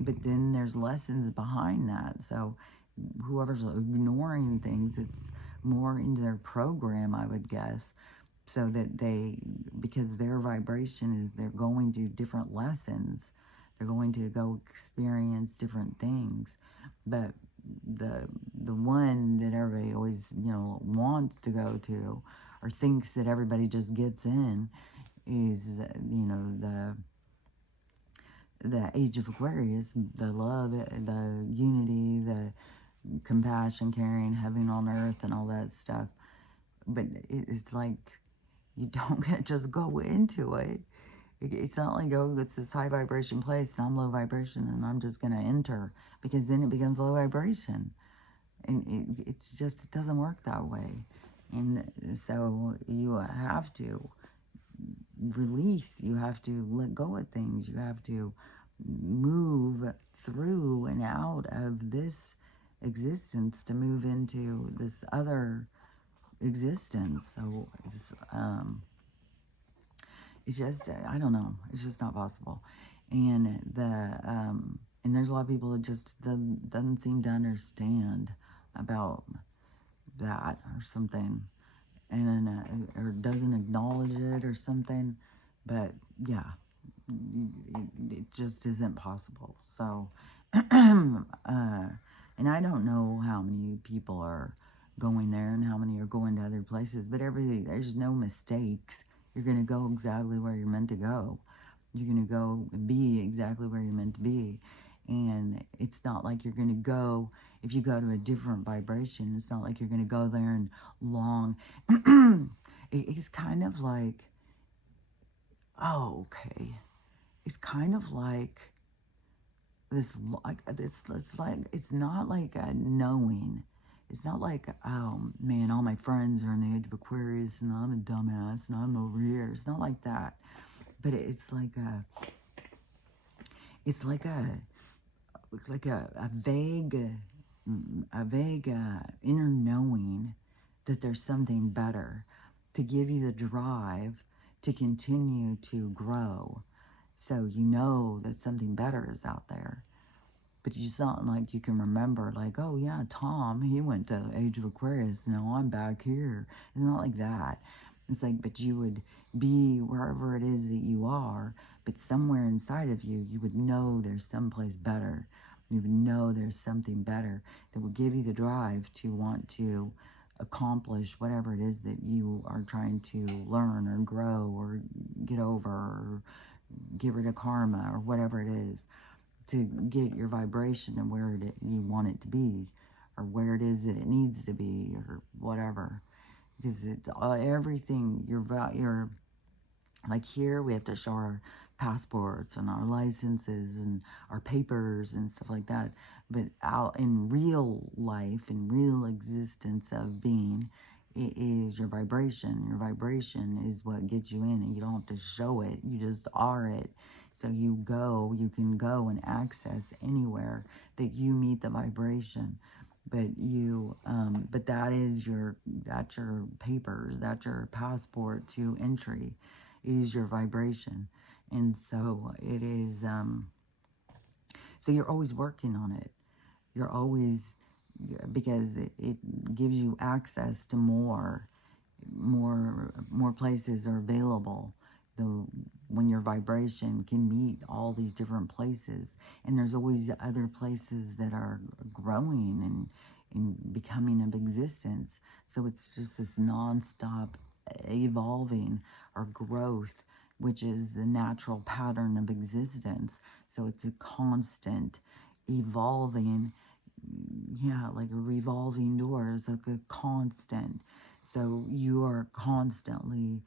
but then there's lessons behind that. So whoever's ignoring things, it's more into their program, I would guess. So that because their vibration is, they're going to different lessons. They're going to go experience different things. But the one that everybody always, wants to go to, or thinks that everybody just gets in, is the age of Aquarius, the love, the unity, the compassion, caring, heaven on earth, and all that stuff. But it's like you don't get to just go into it. It's not like, oh, it's this high vibration place and I'm low vibration and I'm just going to enter, because then it becomes low vibration. And it's just, it doesn't work that way. And so you have to release, you have to let go of things, you have to move through and out of this existence to move into this other existence. So it's just, I don't know, it's just not possible. And and there's a lot of people that just doesn't seem to understand about that or something, and or doesn't acknowledge it or something. But yeah, it just isn't possible. So and I don't know how many people are going there and how many are going to other places, but there's no mistakes. You're going to go exactly where you're meant to go. You're going to go be exactly where you're meant to be. And it's not like you're going to go, if you go to a different vibration, it's not like you're going to go there and long. It's kind of like, oh, okay. It's kind of like it's like, it's not like a knowing. It's not like, oh man, all my friends are in the age of Aquarius and I'm a dumbass and I'm over here. It's not like that. But it's like a vague inner knowing that there's something better to give you the drive to continue to grow. So you know that something better is out there. But it's not like you can remember, like, oh yeah, Tom, he went to Age of Aquarius, now I'm back here. It's not like that. It's like, but you would be wherever it is that you are, but somewhere inside of you, you would know there's someplace better. You would know there's something better that would give you the drive to want to accomplish whatever it is that you are trying to learn or grow or get over or get rid of karma or whatever it is, to get your vibration and where you want it to be, or where it is that it needs to be, or whatever. Because it's everything, your like here we have to show our passports and our licenses and our papers and stuff like that. But out in real life, in real existence of being, it is your vibration. Your vibration is what gets you in, and you don't have to show it. You just are it. So you can go and access anywhere that you meet the vibration. But but that's your papers, that's your passport to entry, is your vibration. And so it is, so you're always working on it. You're always, because it gives you access to more places are available. When your vibration can meet all these different places, and there's always other places that are growing and becoming of existence. So it's just this non-stop evolving or growth, which is the natural pattern of existence. So it's a constant evolving, yeah, like a revolving door. It's like a constant. So you are constantly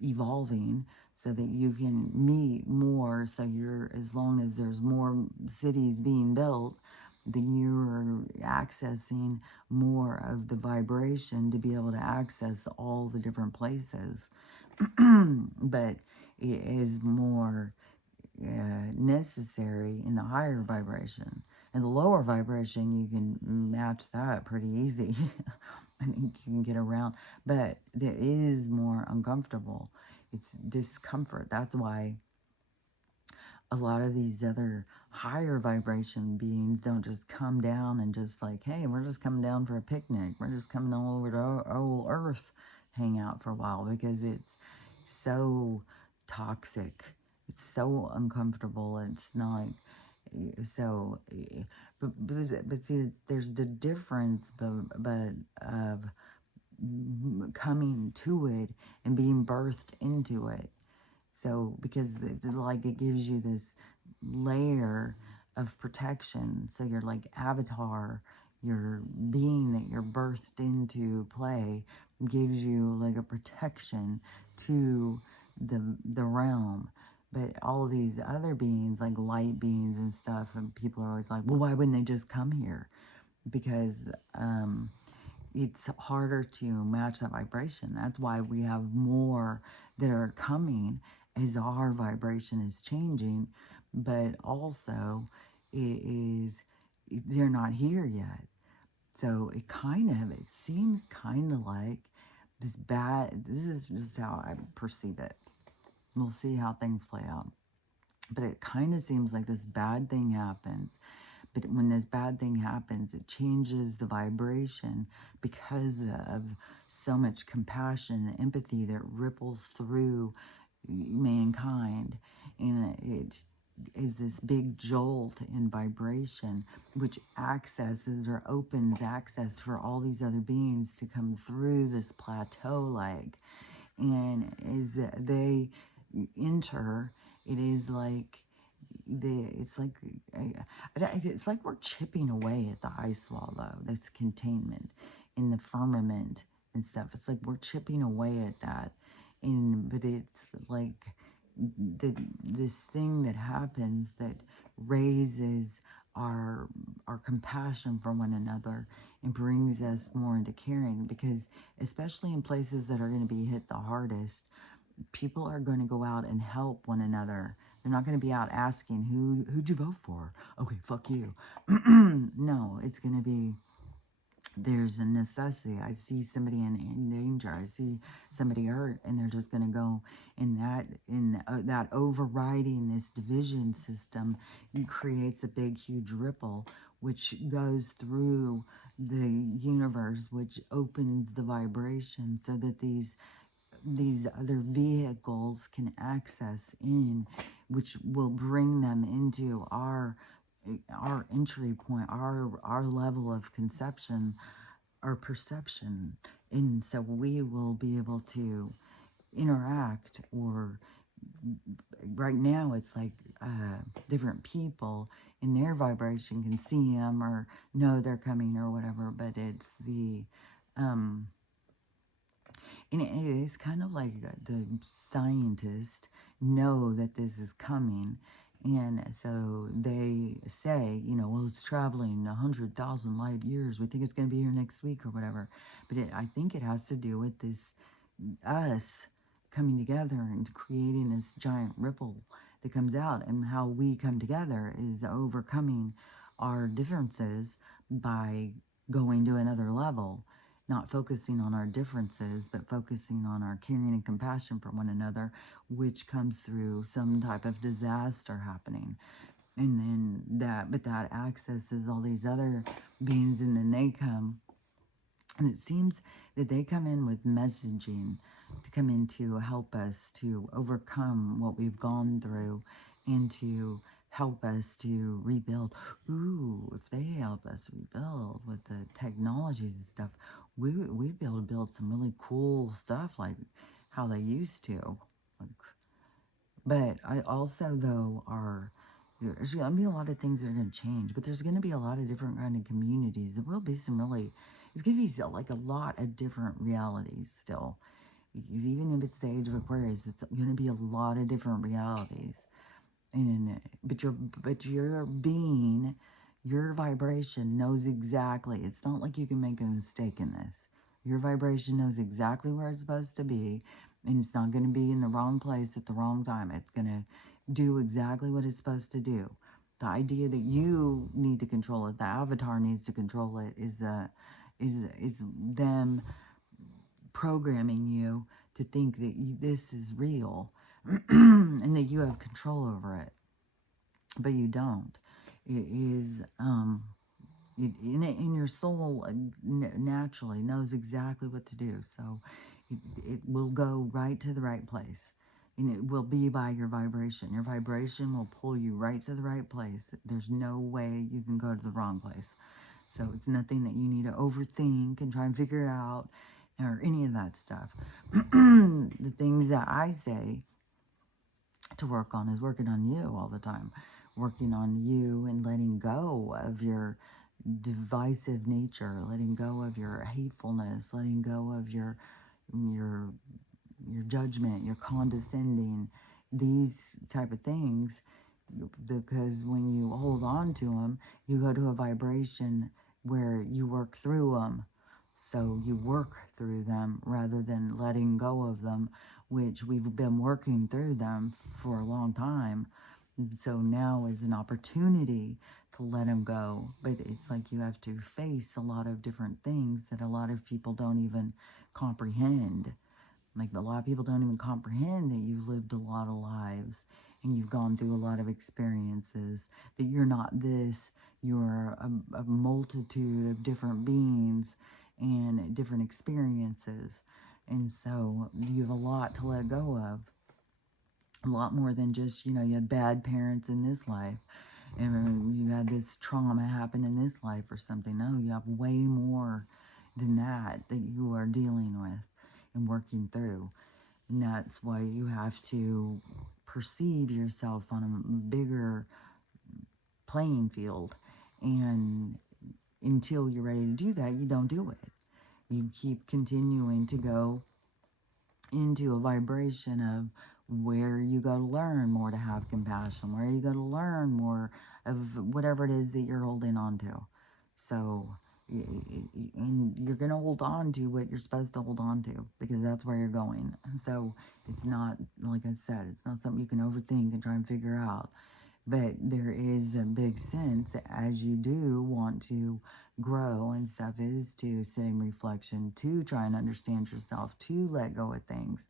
evolving so that you can meet more. So as long as there's more cities being built, then you're accessing more of the vibration to be able to access all the different places. But it is more necessary in the higher vibration. In the lower vibration, you can match that pretty easy. I think you can get around, but it is more uncomfortable. It's discomfort. That's why a lot of these other higher vibration beings don't just come down and just like, hey, we're just coming down for a picnic. We're just coming all over to old Earth, hang out for a while, because it's so toxic. It's so uncomfortable. It's not so, but see, there's the difference, but of coming to it and being birthed into it. So, because like it gives you this layer of protection. So your like avatar, your being that you're birthed into play gives you like a protection to the realm. But all these other beings, like light beings and stuff, and people are always like, well, why wouldn't they just come here? Because it's harder to match that vibration. That's why we have more that are coming as our vibration is changing, but also it is, they're not here yet. So it seems kind of like this is just how I perceive it. We'll see how things play out. But it kind of seems like this bad thing happens. But when this bad thing happens, it changes the vibration because of so much compassion and empathy that ripples through mankind. And it is this big jolt in vibration, which accesses or opens access for all these other beings to come through this plateau like. And as they enter, it is like it's like we're chipping away at the ice wall, though, this containment in the firmament and stuff. It's like we're chipping away at that, but it's like this thing that happens that raises our compassion for one another and brings us more into caring, because especially in places that are going to be hit the hardest, people are going to go out and help one another. They're not going to be out asking, who'd you vote for? Okay, fuck you. No, it's going to be, there's a necessity. I see somebody in danger. I see somebody hurt, and they're just going to go in that overriding this division system creates a big, huge ripple, which goes through the universe, which opens the vibration so that these other vehicles can access in, which will bring them into our entry point, our level of conception, our perception. And so we will be able to interact, or right now it's like different people in their vibration can see them or know they're coming or whatever, but it's the and it is kind of like the scientists know that this is coming. And so they say, well, it's traveling 100,000 light years. We think it's going to be here next week or whatever. But I think it has to do with this, us coming together and creating this giant ripple that comes out. And how we come together is overcoming our differences by going to another level. Not focusing on our differences, but focusing on our caring and compassion for one another, which comes through some type of disaster happening. And then that accesses all these other beings, and then they come. And it seems that they come in with messaging to come in to help us to overcome what we've gone through and to help us to rebuild. Ooh, if they help us rebuild with the technologies and stuff, we'd be able to build some really cool stuff like how they used to. But I also, though, there's going to be a lot of things that are going to change, but there's going to be a lot of different kind of communities. There will be some really, it's going to be like a lot of different realities still. Because even if it's the age of Aquarius, it's going to be a lot of different realities. But your being, your vibration knows exactly. It's not like you can make a mistake in this. Your vibration knows exactly where it's supposed to be, and it's not going to be in the wrong place at the wrong time. It's going to do exactly what it's supposed to do. The idea that you need to control it, the avatar needs to control it, is them programming you to think that this is real and that you have control over it, but you don't. It is in your soul naturally knows exactly what to do, so it will go right to the right place, and it will be by your vibration. Your vibration will pull you right to the right place. There's no way you can go to the wrong place. So it's nothing that you need to overthink and try and figure it out or any of that stuff. The things that I say to work on is working on you all the time, working on you and letting go of your divisive nature, letting go of your hatefulness, letting go of your judgment, your condescending, these type of things, because when you hold on to them, you go to a vibration where you work through them. So you work through them rather than letting go of them, which we've been working through them for a long time. And so now is an opportunity to let them go. But it's like you have to face a lot of different things that a lot of people don't even comprehend. Like a lot of people don't even comprehend that you've lived a lot of lives and you've gone through a lot of experiences, that you're not this, you're a multitude of different beings and different experiences. And so you have a lot to let go of. A lot more than just, you know, you had bad parents in this life and you had this trauma happen in this life or something. No, you have way more than that you are dealing with and working through. And that's why you have to perceive yourself on a bigger playing field. And until you're ready to do that, you don't do it. You keep continuing to go into a vibration of where you go to learn more to have compassion, where you go to learn more of whatever it is that you're holding on to. So, and you're going to hold on to what you're supposed to hold on to because that's where you're going. So it's not, like I said, it's not something you can overthink and try and figure out. But there is a big sense as you do want to grow and stuff is to sit in reflection, to try and understand yourself, to let go of things.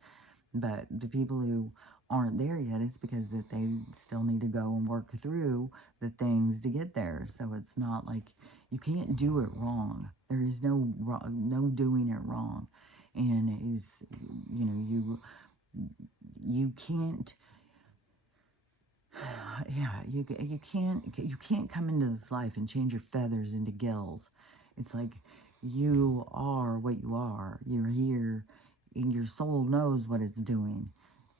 But the people who aren't there yet, it's because that they still need to go and work through the things to get there. So it's not like you can't do it wrong. There is no doing it wrong. And it's, you know, you can't, yeah, you can't come into this life and change your feathers into gills. It's like you are what you are. You're here and your soul knows what it's doing.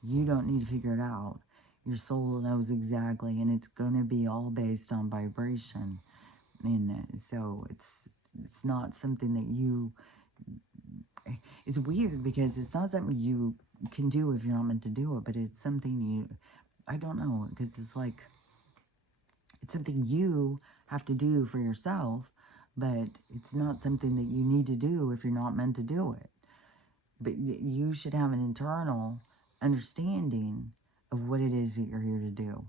You don't need to figure it out. Your soul knows exactly, and it's going to be all based on vibration. And so it's not something that you, it's weird because it's not something you can do if you're not meant to do it, but it's something you, I don't know, because it's like, it's something you have to do for yourself, but it's not something that you need to do if you're not meant to do it. But you should have an internal understanding of what it is that you're here to do.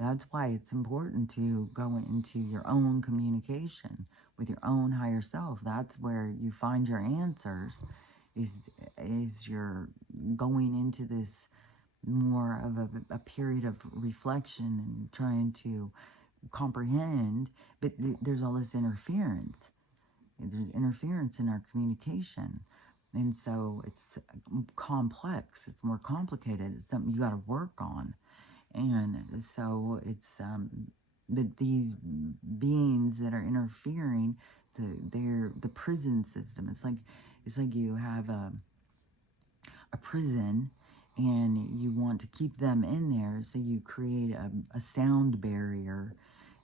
That's why it's important to go into your own communication with your own higher self. That's where you find your answers, is you're going into this more of a period of reflection and trying to comprehend, but there's all this interference. There's interference in our communication. And so it's complex. It's more complicated. It's something you got to work on. And so it's that these beings that are interfering, they're the prison system. It's like you have a prison and you want to keep them in there, so you create a sound barrier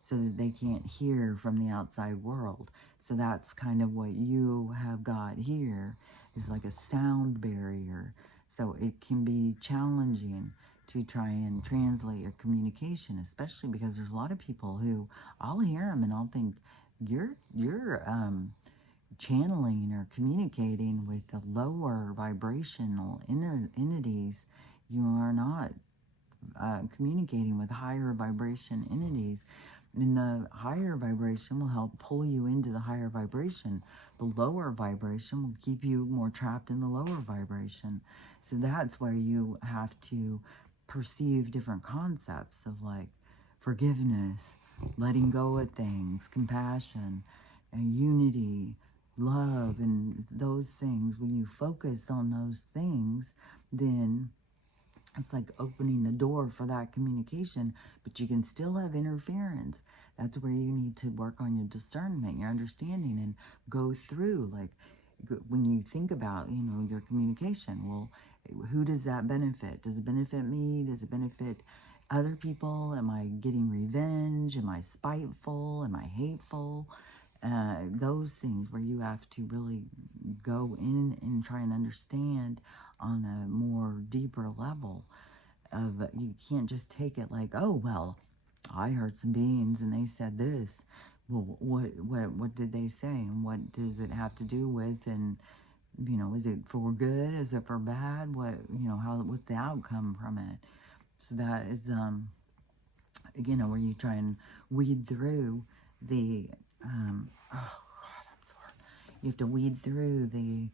so that they can't hear from the outside world. So that's kind of what you have got here, is like a sound barrier. So it can be challenging to try and translate your communication, especially because there's a lot of people who, I'll hear them and I'll think, you're channeling or communicating with the lower vibrational entities. You are not communicating with higher vibration entities. And the higher vibration will help pull you into the higher vibration. The lower vibration will keep you more trapped in the lower vibration. So that's where you have to perceive different concepts of like forgiveness, letting go of things, compassion, and unity, love, and those things. When you focus on those things, then it's like opening the door for that communication, but you can still have interference. That's where you need to work on your discernment, your understanding, and go through. Like, when you think about, your communication, well, who does that benefit? Does it benefit me? Does it benefit other people? Am I getting revenge? Am I spiteful? Am I hateful? Those things where you have to really go in and try and understand on a more deeper level of, you can't just take it like, oh, well, I heard some beings and they said this. Well, what did they say, and what does it have to do with? And is it for good? Is it for bad? What's the outcome from it? So that is where you try and weed through the oh God, I'm sorry. You have to weed through the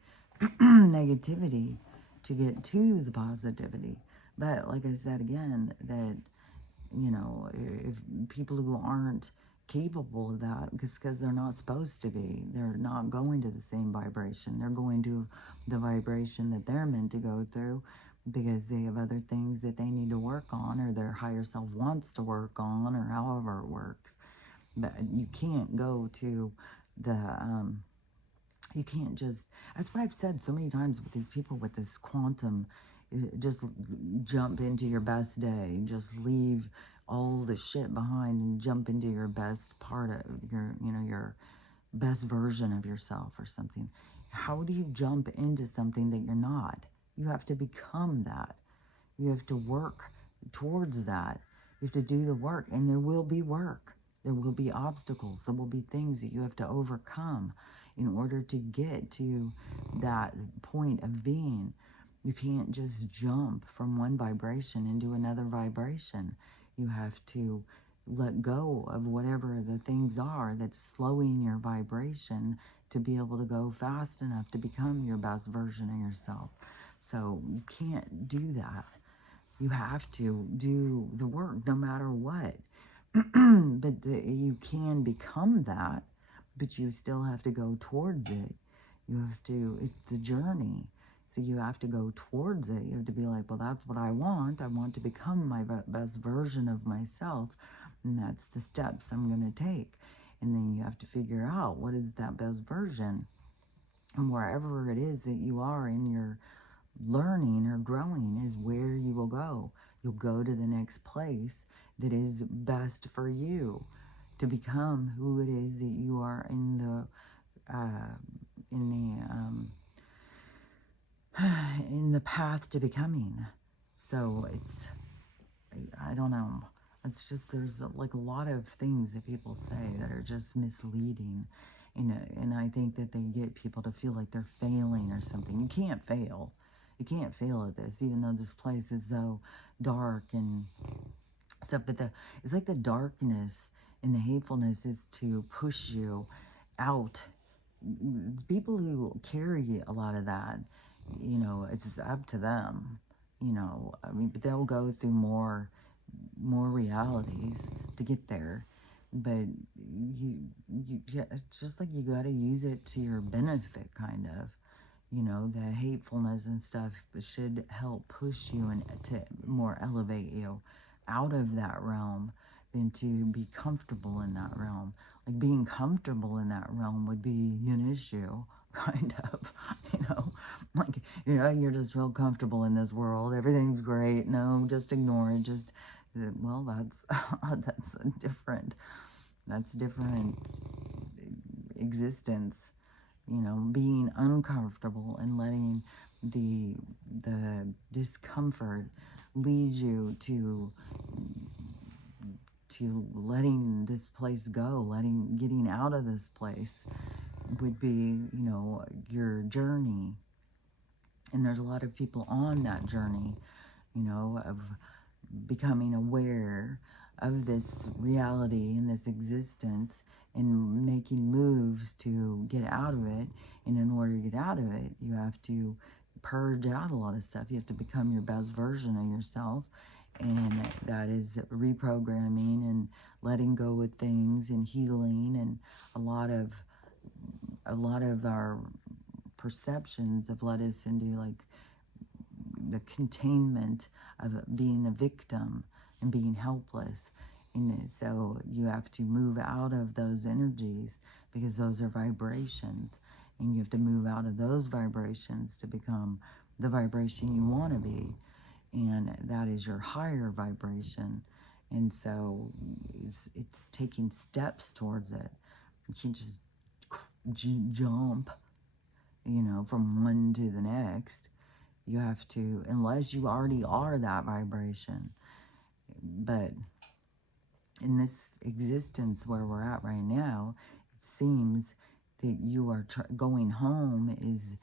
negativity to get to the positivity. But like I said again, that if people who aren't capable of that, because they're not supposed to be, they're not going to the same vibration. They're going to the vibration that they're meant to go through, because they have other things that they need to work on, or their higher self wants to work on, or however it works. But you can't go to the you can't just, that's what I've said so many times with these people with this quantum, just jump into your best day, just leave all the shit behind and jump into your best part of your best version of yourself or something. How do you jump into something that you're not? You have to become that. You have to work towards that. You have to do the work, and there will be work. There will be obstacles. There will be things that you have to overcome in order to get to that point of being. You can't just jump from one vibration into another vibration. You have to let go of whatever the things are that's slowing your vibration to be able to go fast enough to become your best version of yourself. So you can't do that. You have to do the work no matter what. But you can become that, but you still have to go towards it. You have to, it's the journey. So you have to go towards it. You have to be like, well, that's what I want. I want to become my best version of myself. And that's the steps I'm going to take. And then you have to figure out what is that best version. And wherever it is that you are in your learning or growing is where you will go. You'll go to the next place that is best for you to become who it is that you are in the in the path to becoming. So it's, I don't know. It's just, there's like a lot of things that people say that are just misleading. And I think that they get people to feel like they're failing or something. You can't fail. You can't fail at this, even though this place is so dark and stuff. But it's like the darkness and the hatefulness is to push you out. People who carry a lot of that, it's up to them. I mean, but they'll go through more realities to get there. But yeah, it's just like you got to use it to your benefit, kind of. The hatefulness and stuff should help push you and to more elevate you out of that realm than to be comfortable in that realm. Like being comfortable in that realm would be an issue, kind of, like, you're just real comfortable in this world. Everything's great. No, just ignore it. Just, well, that's different existence. Being uncomfortable and letting the discomfort lead you to letting this place go, getting out of this place would be, your journey. And there's a lot of people on that journey, of becoming aware of this reality and this existence and making moves to get out of it. And in order to get out of it, you have to purge out a lot of stuff. You have to become your best version of yourself. And that is reprogramming and letting go of things and healing. And a lot of our perceptions have led us into like the containment of being a victim and being helpless. And so you have to move out of those energies because those are vibrations. and you have to move out of those vibrations to become the vibration you want to be, and that is your higher vibration. And so it's taking steps towards it. You can't just jump, you know, from one to the next. You have to, unless you already are that vibration. But in this existence where we're at right now, it seems that you are going home is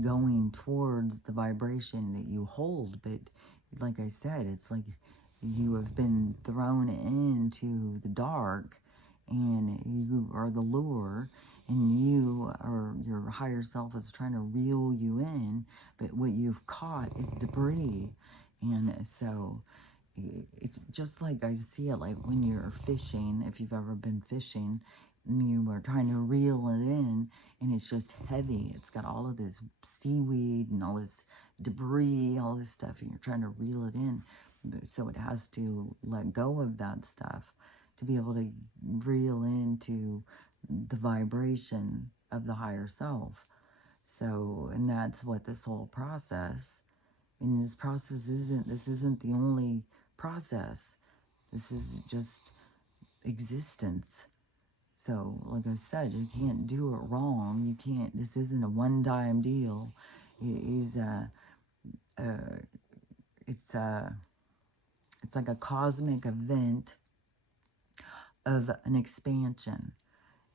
going towards the vibration that you hold. But like I said, it's like you have been thrown into the dark, and you are the lure, and you or your higher self is trying to reel you in, but what you've caught is debris. And so it's just like I see it like when you're fishing, if you've ever been fishing, and you are trying to reel it in, and it's just heavy. It's got all of this seaweed and all this debris, all this stuff, and you're trying to reel it in. So it has to let go of that stuff to be able to reel into the vibration of the higher self. So, and that's what this whole process, and this process isn't the only process. This is just existence. So, like I said, you can't do it wrong. You can't, this isn't a one-time deal. It is it's like a cosmic event of an expansion.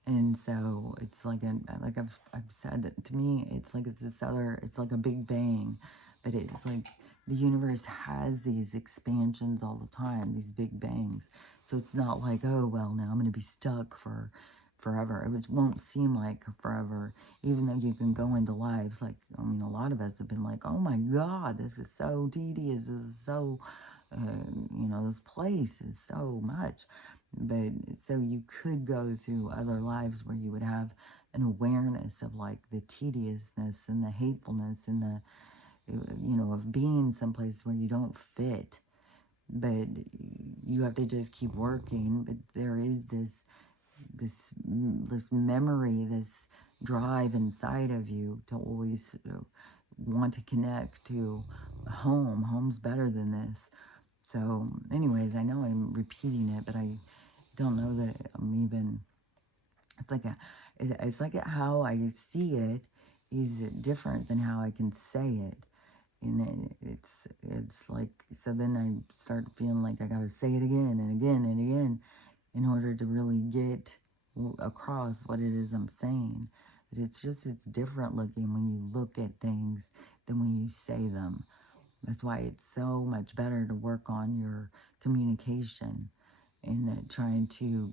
And so it's like I've said, to me, it's like it's like a big bang, but it's like the universe has these expansions all the time, these big bangs. So it's not like, oh, well, now I'm going to be stuck for forever. It won't seem like forever, even though you can go into lives like, I mean, a lot of us have been like, oh my God, this is so tedious. This is so, you know, this place is so much. But so you could go through other lives where you would have an awareness of like the tediousness and the hatefulness and the, you know, of being someplace where you don't fit. But you have to just keep working. But there is this memory, this drive inside of you to always want to connect to home. Home's better than this. So anyways, I know I'm repeating it, but I don't know that I'm even, it's like how I see it is different than how I can say it. And it's like, so then I start feeling like I got to say it again and again and again in order to really get across what it is I'm saying. But it's different looking when you look at things than when you say them. That's why it's so much better to work on your communication and trying to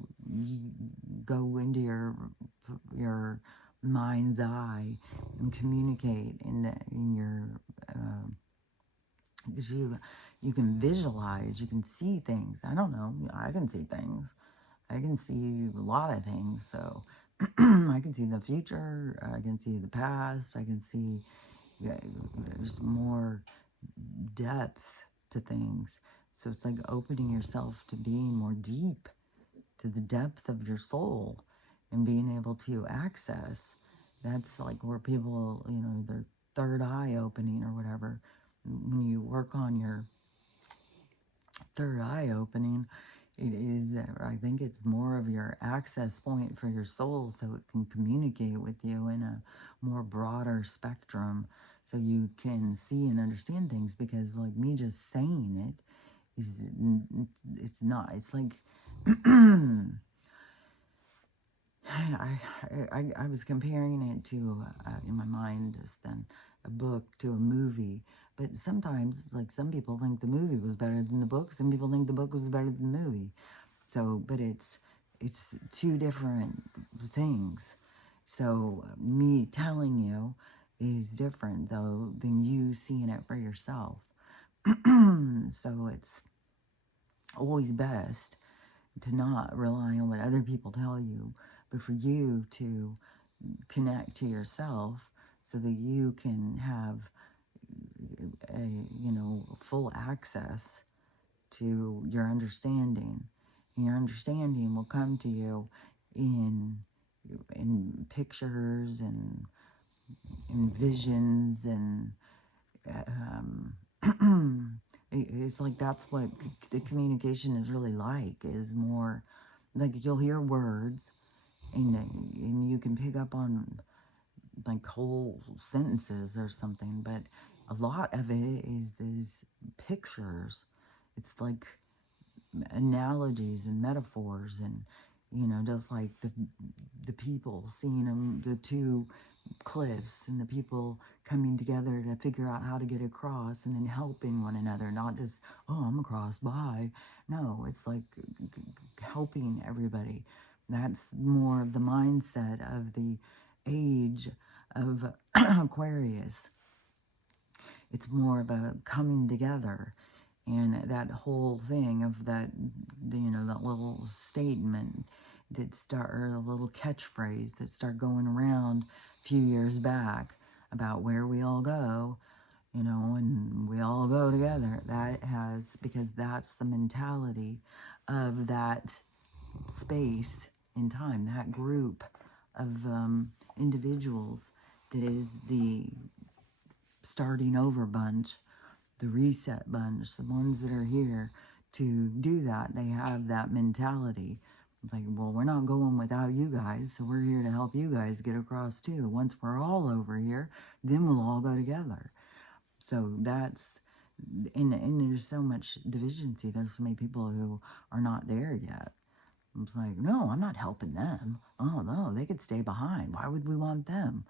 go into your mind's eye and communicate in your because you can visualize, you can see things. I don't know, I can see things. I can see a lot of things. So I can see the future, I can see the past, I can see, yeah, there's more depth to things. So it's like opening yourself to being more deep to the depth of your soul and being able to access. That's like where people, you know, their third eye opening or whatever. When you work on your third eye opening, it is, I think it's more of your access point for your soul so it can communicate with you in a more broader spectrum so you can see and understand things. Because like me just saying it is, it's not, it's like, I was comparing it to, in my mind, just then, a book to a movie. But sometimes, like, some people think the movie was better than the book. Some people think the book was better than the movie. So, but it's two different things. So, me telling you is different, though, than you seeing it for yourself. So, it's always best to not rely on what other people tell you, but for you to connect to yourself so that you can have a, you know, full access to your understanding. And your understanding will come to you in pictures and and visions and it's like that's what the communication is really like, is more like you'll hear words and you can pick up on like whole sentences or something, but a lot of it is pictures. It's like analogies and metaphors, and just like the people seeing them, the two cliffs, and the people coming together to figure out how to get across, and then helping one another, not just, oh, I'm across, bye. No, it's like helping everybody. That's more of the mindset of the age of Aquarius. It's more of a coming together. And that whole thing of that, that little statement that or a little catchphrase that started going around a few years back about where we all go, and we all go together. That has, because that's the mentality of that space in time, that group of individuals that is the starting over bunch, the reset bunch, the ones that are here to do that. They have that mentality. It's like, well, we're not going without you guys, so we're here to help you guys get across too. Once we're all over here, then we'll all go together. So that's, and there's so much division. See, there's so many people who are not there yet. It's like, no, I'm not helping them. Oh, no, they could stay behind. Why would we want them?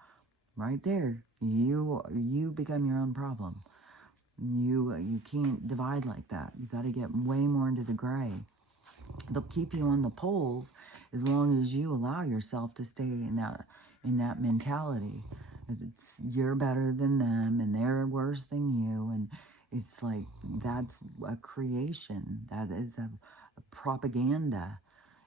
Right there, you become your own problem. You can't divide like that. You got to get way more into the gray. They'll keep you on the poles as long as you allow yourself to stay in that mentality. It's, you're better than them and they're worse than you, and it's like that's a creation. That is a propaganda,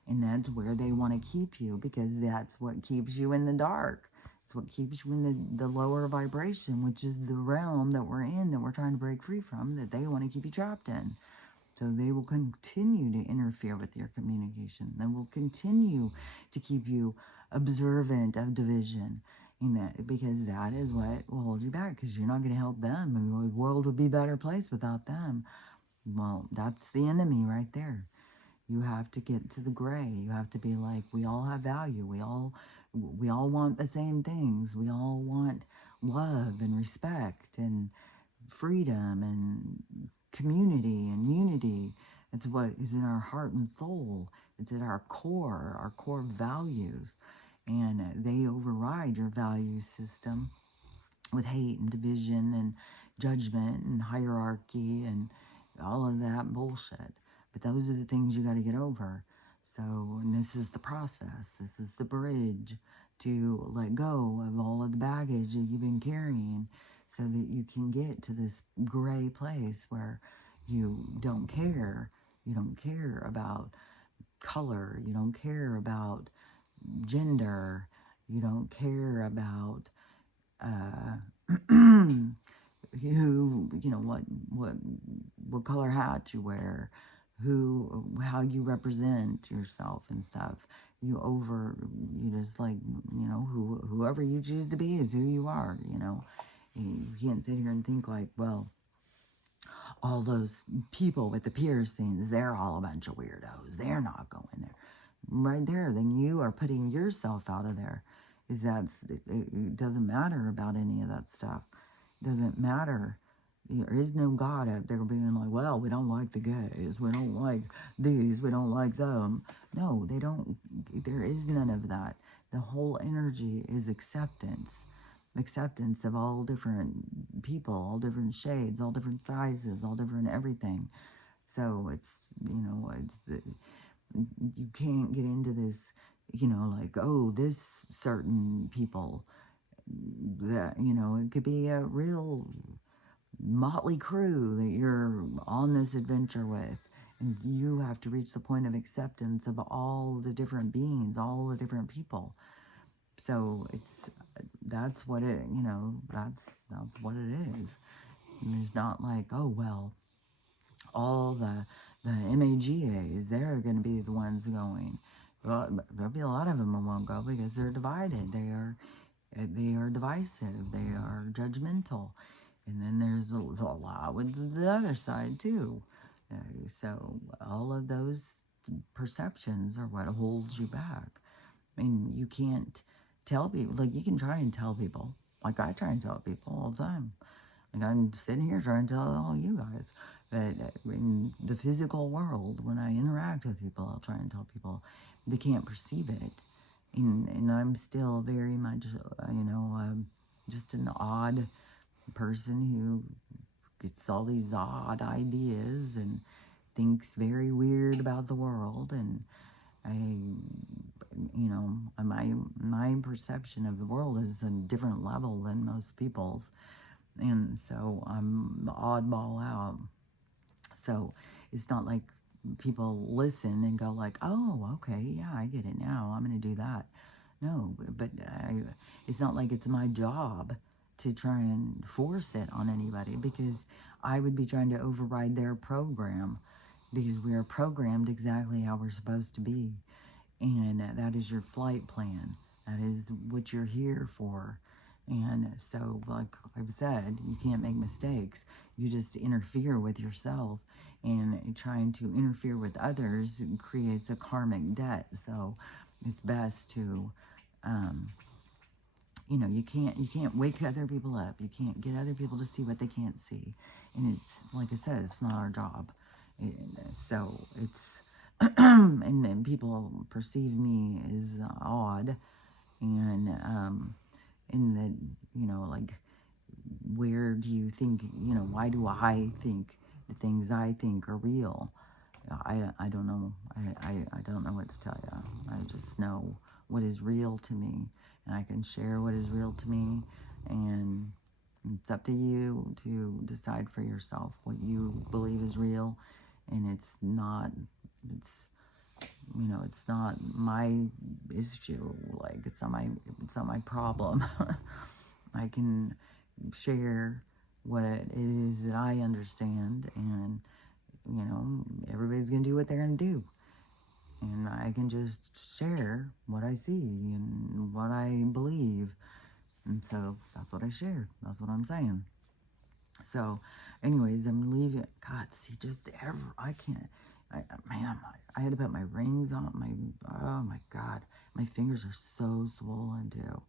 and that's where they want to keep you, because that's what keeps you in the dark. It's what keeps you in the lower vibration, which is the realm that we're in, that we're trying to break free from, that they want to keep you trapped in. So they will continue to interfere with your communication. They will continue to keep you observant of division, because that is what will hold you back, because you're not going to help them. The world would be a better place without them. Well, that's the enemy right there. You have to get to the gray. You have to be like, we all have value. We all want the same things. We all want love and respect and freedom and community and unity. It's what is in our heart and soul. It's at our core values. And they override your value system with hate and division and judgment and hierarchy and all of that bullshit. But those are the things you got to get over. So, and this is the process. This is the bridge to let go of all of the baggage that you've been carrying, so that you can get to this gray place where you don't care. You don't care about color. You don't care about gender. You don't care about who, what color hat you wear, how you represent yourself and stuff. You just like, whoever you choose to be is who you are, You can't sit here and think like, well, all those people with the piercings, they're all a bunch of weirdos. They're not going there. Right there, then you are putting yourself out of there. It doesn't matter about any of that stuff. It doesn't matter. There is no God up there being like, well, we don't like the gays. We don't like these. We don't like them. No, they don't. There is none of that. The whole energy is acceptance. Acceptance of all different people, all different shades, all different sizes, all different everything. So it's, you can't get into this, like, oh, this certain people, that, it could be a real motley crew that you're on this adventure with. And you have to reach the point of acceptance of all the different beings, all the different people. So that's what it, that's what it is. And it's not like, oh, well, all the MAGAs, they're going to be the ones going. Well, there'll be a lot of them who won't go because they're divided. They are They are divisive. They are judgmental. And then there's a lot with the other side too. So all of those perceptions are what holds you back. I mean, you can't tell people, like you can try and tell people, like I try and tell people all the time. Like I'm sitting here trying to tell all you guys. But in the physical world, when I interact with people, I'll try and tell people they can't perceive it. And I'm still very much, just an odd person who gets all these odd ideas and thinks very weird about the world. And my perception of the world is a different level than most people's. And so I'm the oddball out. So it's not like people listen and go like, oh, okay, yeah, I get it now. I'm going to do that. No, but it's not like it's my job to try and force it on anybody, because I would be trying to override their program, because we are programmed exactly how we're supposed to be. And that is your flight plan. That is what you're here for. And so, like I've said, you can't make mistakes. You just interfere with yourself, and trying to interfere with others creates a karmic debt. So it's best to, you can't wake other people up. You can't get other people to see what they can't see. And it's, like I said, it's not our job. So it's, and then people perceive me as odd, and in the, like, where do you think, why do I think the things I think are real? I don't know. I don't know what to tell you. I just know what is real to me, and I can share what is real to me, and it's up to you to decide for yourself what you believe is real. And it's not my issue. Like, it's not my problem. I can share what it is that I understand, and everybody's gonna do what they're gonna do, and I can just share what I see and what I believe. And so that's what I share. That's what I'm saying. So anyways, I'm leaving. God, see, I can't. I had to put my rings on. Oh my God, my fingers are so swollen too.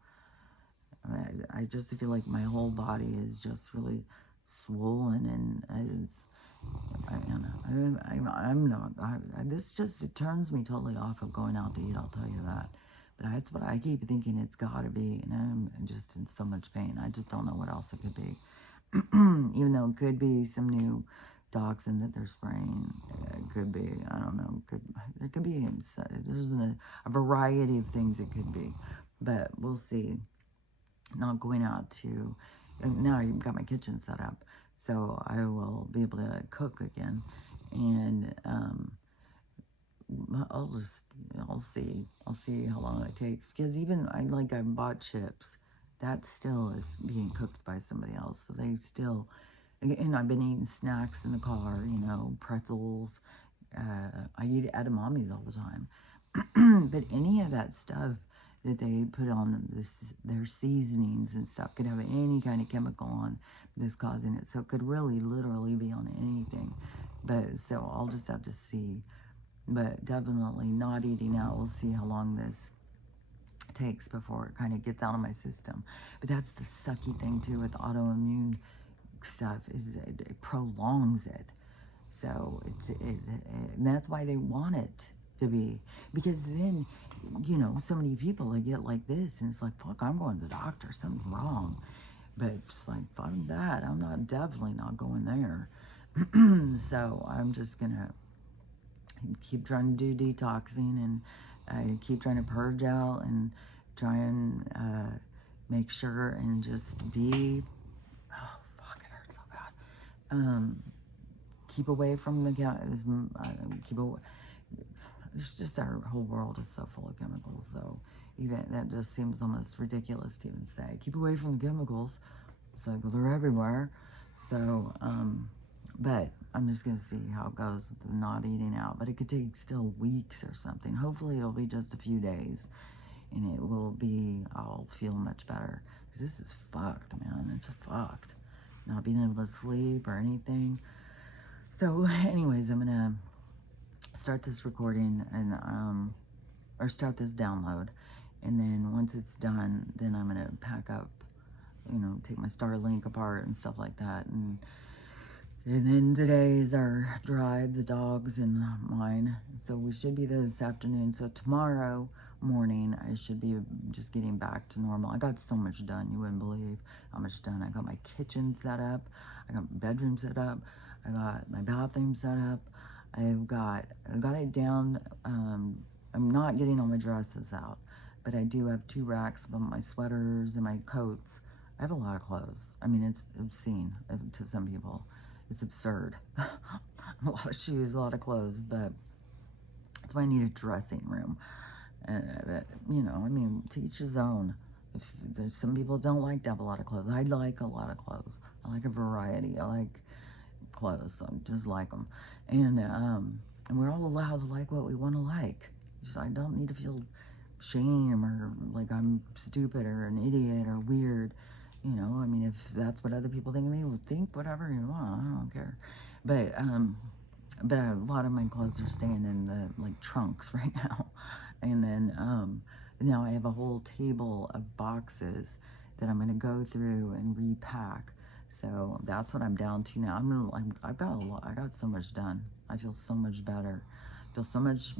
I just feel like my whole body is just really swollen, and I'm not. This just, it turns me totally off of going out to eat. I'll tell you that. But that's what I keep thinking it's got to be, and I'm just in so much pain. I just don't know what else it could be. Even though it could be some new toxin that they're spraying. It could be, I don't know, it could be, there's a variety of things it could be, but we'll see. Not going out to, now I've got my kitchen set up, so I will be able to cook again. And I'll see how long it takes, because even I bought chips that still is being cooked by somebody else, so they still, and I've been eating snacks in the car, pretzels. I eat edamames all the time. But any of that stuff that they put on their seasonings and stuff could have any kind of chemical on that's causing it. So it could really literally be on anything. But so I'll just have to see. But definitely not eating out. We'll see how long this takes before it kind of gets out of my system. But that's the sucky thing too with autoimmune stuff, is it prolongs it. So and that's why they want it to be, because then so many people, they get like this, and it's like, fuck, I'm going to the doctor, something's wrong. But it's like, fuck that, I'm definitely not going there. So I'm just gonna keep trying to do detoxing, and I keep trying to purge out and try and make sure and just be, oh fuck, it hurts so bad. Keep away from the keep away. It's just, our whole world is so full of chemicals, so even that just seems almost ridiculous to even say. Keep away from the chemicals. It's like, well, they're everywhere. So, but I'm just gonna see how it goes, not eating out. But it could take still weeks or something. Hopefully it'll be just a few days. and it will be, I'll feel much better. Because this is fucked, man. It's fucked. Not being able to sleep or anything. So, anyways, I'm gonna start this recording and or start this download, and then once it's done, then I'm gonna pack up, you know, take my Starlink apart and stuff like that, and then today is our drive, the dogs and mine. So we should be there this afternoon. So tomorrow morning, I should be just getting back to normal. I got so much done. You wouldn't believe how much done. I got my kitchen set up. I got my bedroom set up. I got my bathroom set up. I got it down. I'm not getting all my dresses out, but I do have 2 racks of my sweaters and my coats. I have a lot of clothes. I mean, it's obscene to some people. It's absurd. A lot of shoes, a lot of clothes, but that's why I need a dressing room. And, you know, I mean, to each his own. If there's some people don't like to have a lot of clothes. I like a lot of clothes. I like a variety. I like clothes. I just like them. And we're all allowed to like what we want to like. Just, I don't need to feel shame or like I'm stupid or an idiot or weird. You know, I mean, if that's what other people think of me, well, think whatever you want. I don't care. But a lot of my clothes are staying in the, like, trunks right now. And then, now I have a whole table of boxes that I'm going to go through and repack. So that's what I'm down to now. I've got a lot. I got so much done. I feel so much better. I feel so much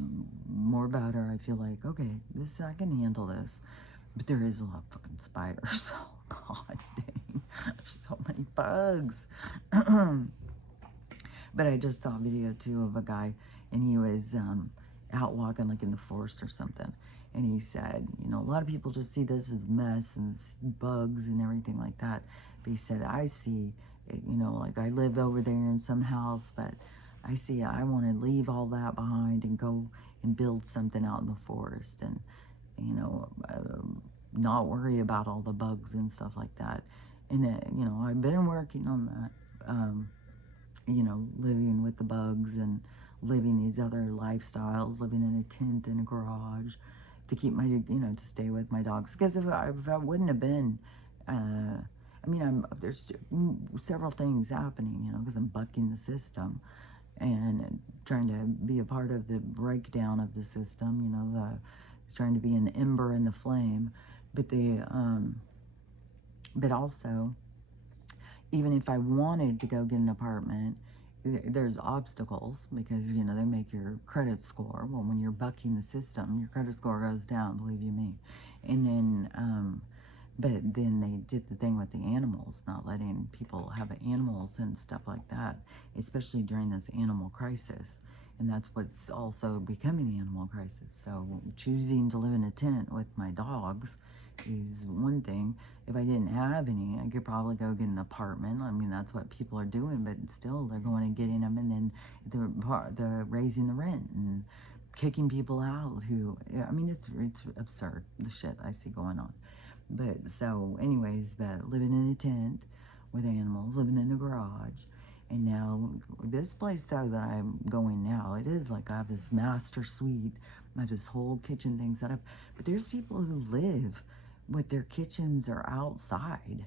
more better. I feel like, okay, I can handle this. But there is a lot of fucking spiders. Oh, God dang. There's so many bugs. But I just saw a video, too, of a guy, and he was out walking, like, in the forest or something. And he said, you know, a lot of people just see this as mess and bugs and everything like that. But he said, I see, you know, like, I live over there in some house, but I see, I want to leave all that behind and go and build something out in the forest. And, you know, not worry about all the bugs and stuff like that. And, you know, I've been working on that, you know, living with the bugs and living these other lifestyles, living in a tent in a garage to keep my, you know, to stay with my dogs. Because if I wouldn't have been, I mean, there's several things happening, you know, because I'm bucking the system and trying to be a part of the breakdown of the system, you know, trying to be an ember in the flame. But also, even if I wanted to go get an apartment, there's obstacles because, you know, they make your credit score. Well, when you're bucking the system, your credit score goes down, believe you me. And then, but then they did the thing with the animals, not letting people have animals and stuff like that, especially during this animal crisis. And that's what's also becoming the animal crisis. So choosing to live in a tent with my dogs is one thing. If I didn't have any, I could probably go get an apartment. I mean, that's what people are doing, but still they're going and getting them, and then they're raising the rent and kicking people out who, I mean, it's absurd, the shit I see going on. But so anyways, but living in a tent with animals, living in a garage. And now this place though that I'm going now, it is like I have this master suite, I have this whole kitchen thing set up. But there's people who live with their kitchens are outside,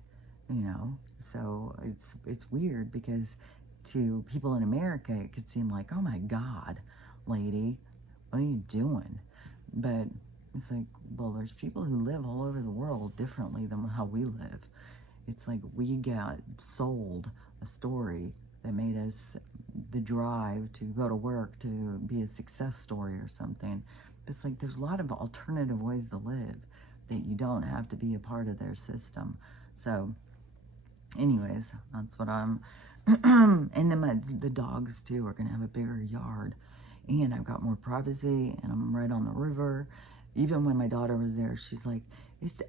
you know. So it's weird because to people in America it could seem like, oh my God, lady, what are you doing? But it's like, well, there's people who live all over the world differently than how we live. It's like we got sold a story that made us the drive to go to work to be a success story or something. It's like there's a lot of alternative ways to live that you don't have to be a part of their system. So anyways, that's what I'm and then the dogs too are gonna have a bigger yard, and I've got more privacy, and I'm right on the river. Even when my daughter was there, she's like,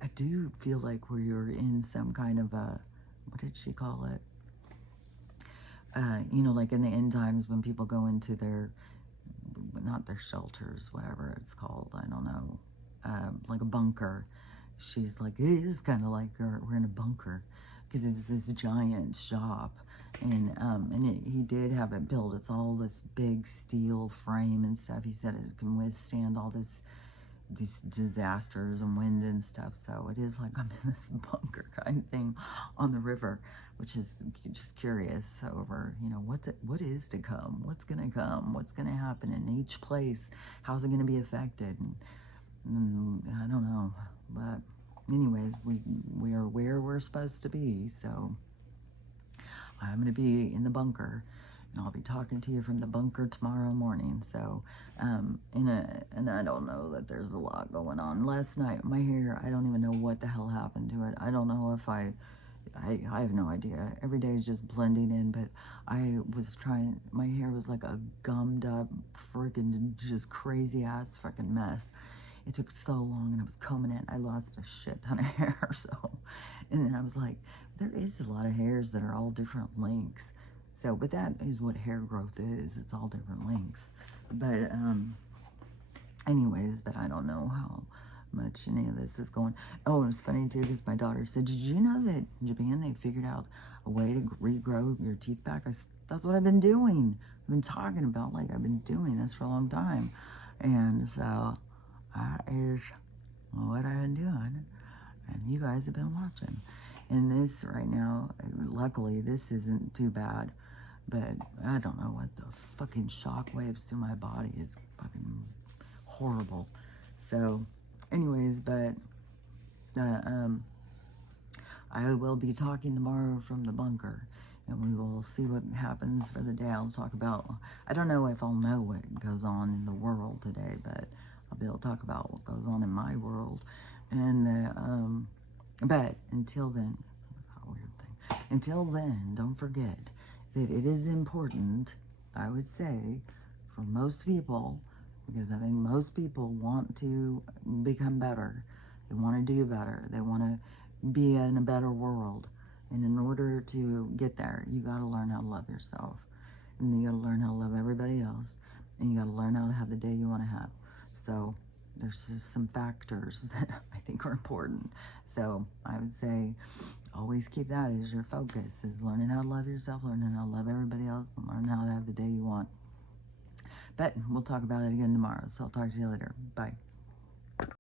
I do feel like we're in some kind of a, what did she call it? You know, like in the end times when people go into their, not their shelters, whatever it's called, I don't know, like a bunker. She's like, it is kind of like we're in a bunker because it's this giant shop. And he did have it built. It's all this big steel frame and stuff. He said it can withstand all this these disasters and wind and stuff. So it is like I'm in this bunker kind of thing on the river, which is just curious over, you know, what is to come, what's going to come, what's going to happen in each place, how's it going to be affected, and I don't know. But anyways, we are where we're supposed to be. So I'm going to be in the bunker, and I'll be talking to you from the bunker tomorrow morning. So, and I don't know that there's a lot going on. Last night, my hair, I don't even know what the hell happened to it. I don't know if I have no idea. Every day is just blending in, but I was trying, my hair was like a gummed up, freaking just crazy ass freaking mess. It took so long, and I was combing it. I lost a shit ton of hair, so, and then I was like, there is a lot of hairs that are all different lengths. So, but that is what hair growth is. It's all different lengths. But, anyways, but I don't know how much any of this is going. Oh, it was funny too, because my daughter said, did you know that in Japan they figured out a way to regrow your teeth back? I said, that's what I've been doing. I've been talking about, like, I've been doing this for a long time. And so that is what I've been doing, and you guys have been watching. And this right now, luckily, this isn't too bad, but I don't know what the fucking shock waves through my body is fucking horrible. So, anyways, but I will be talking tomorrow from the bunker, and we will see what happens for the day. I'll talk about, I don't know if I'll know what goes on in the world today, but I'll be able to talk about what goes on in my world. And, but until then, weird thing. Until then, don't forget that it is important, I would say, for most people, because I think most people want to become better. They want to do better. They want to be in a better world. And in order to get there, you got to learn how to love yourself. And you got to learn how to love everybody else. And you got to learn how to have the day you want to have. So there's just some factors that I think are important. So I would say always keep that as your focus, is learning how to love yourself, learning how to love everybody else, and learn how to have the day you want. But we'll talk about it again tomorrow. So I'll talk to you later. Bye.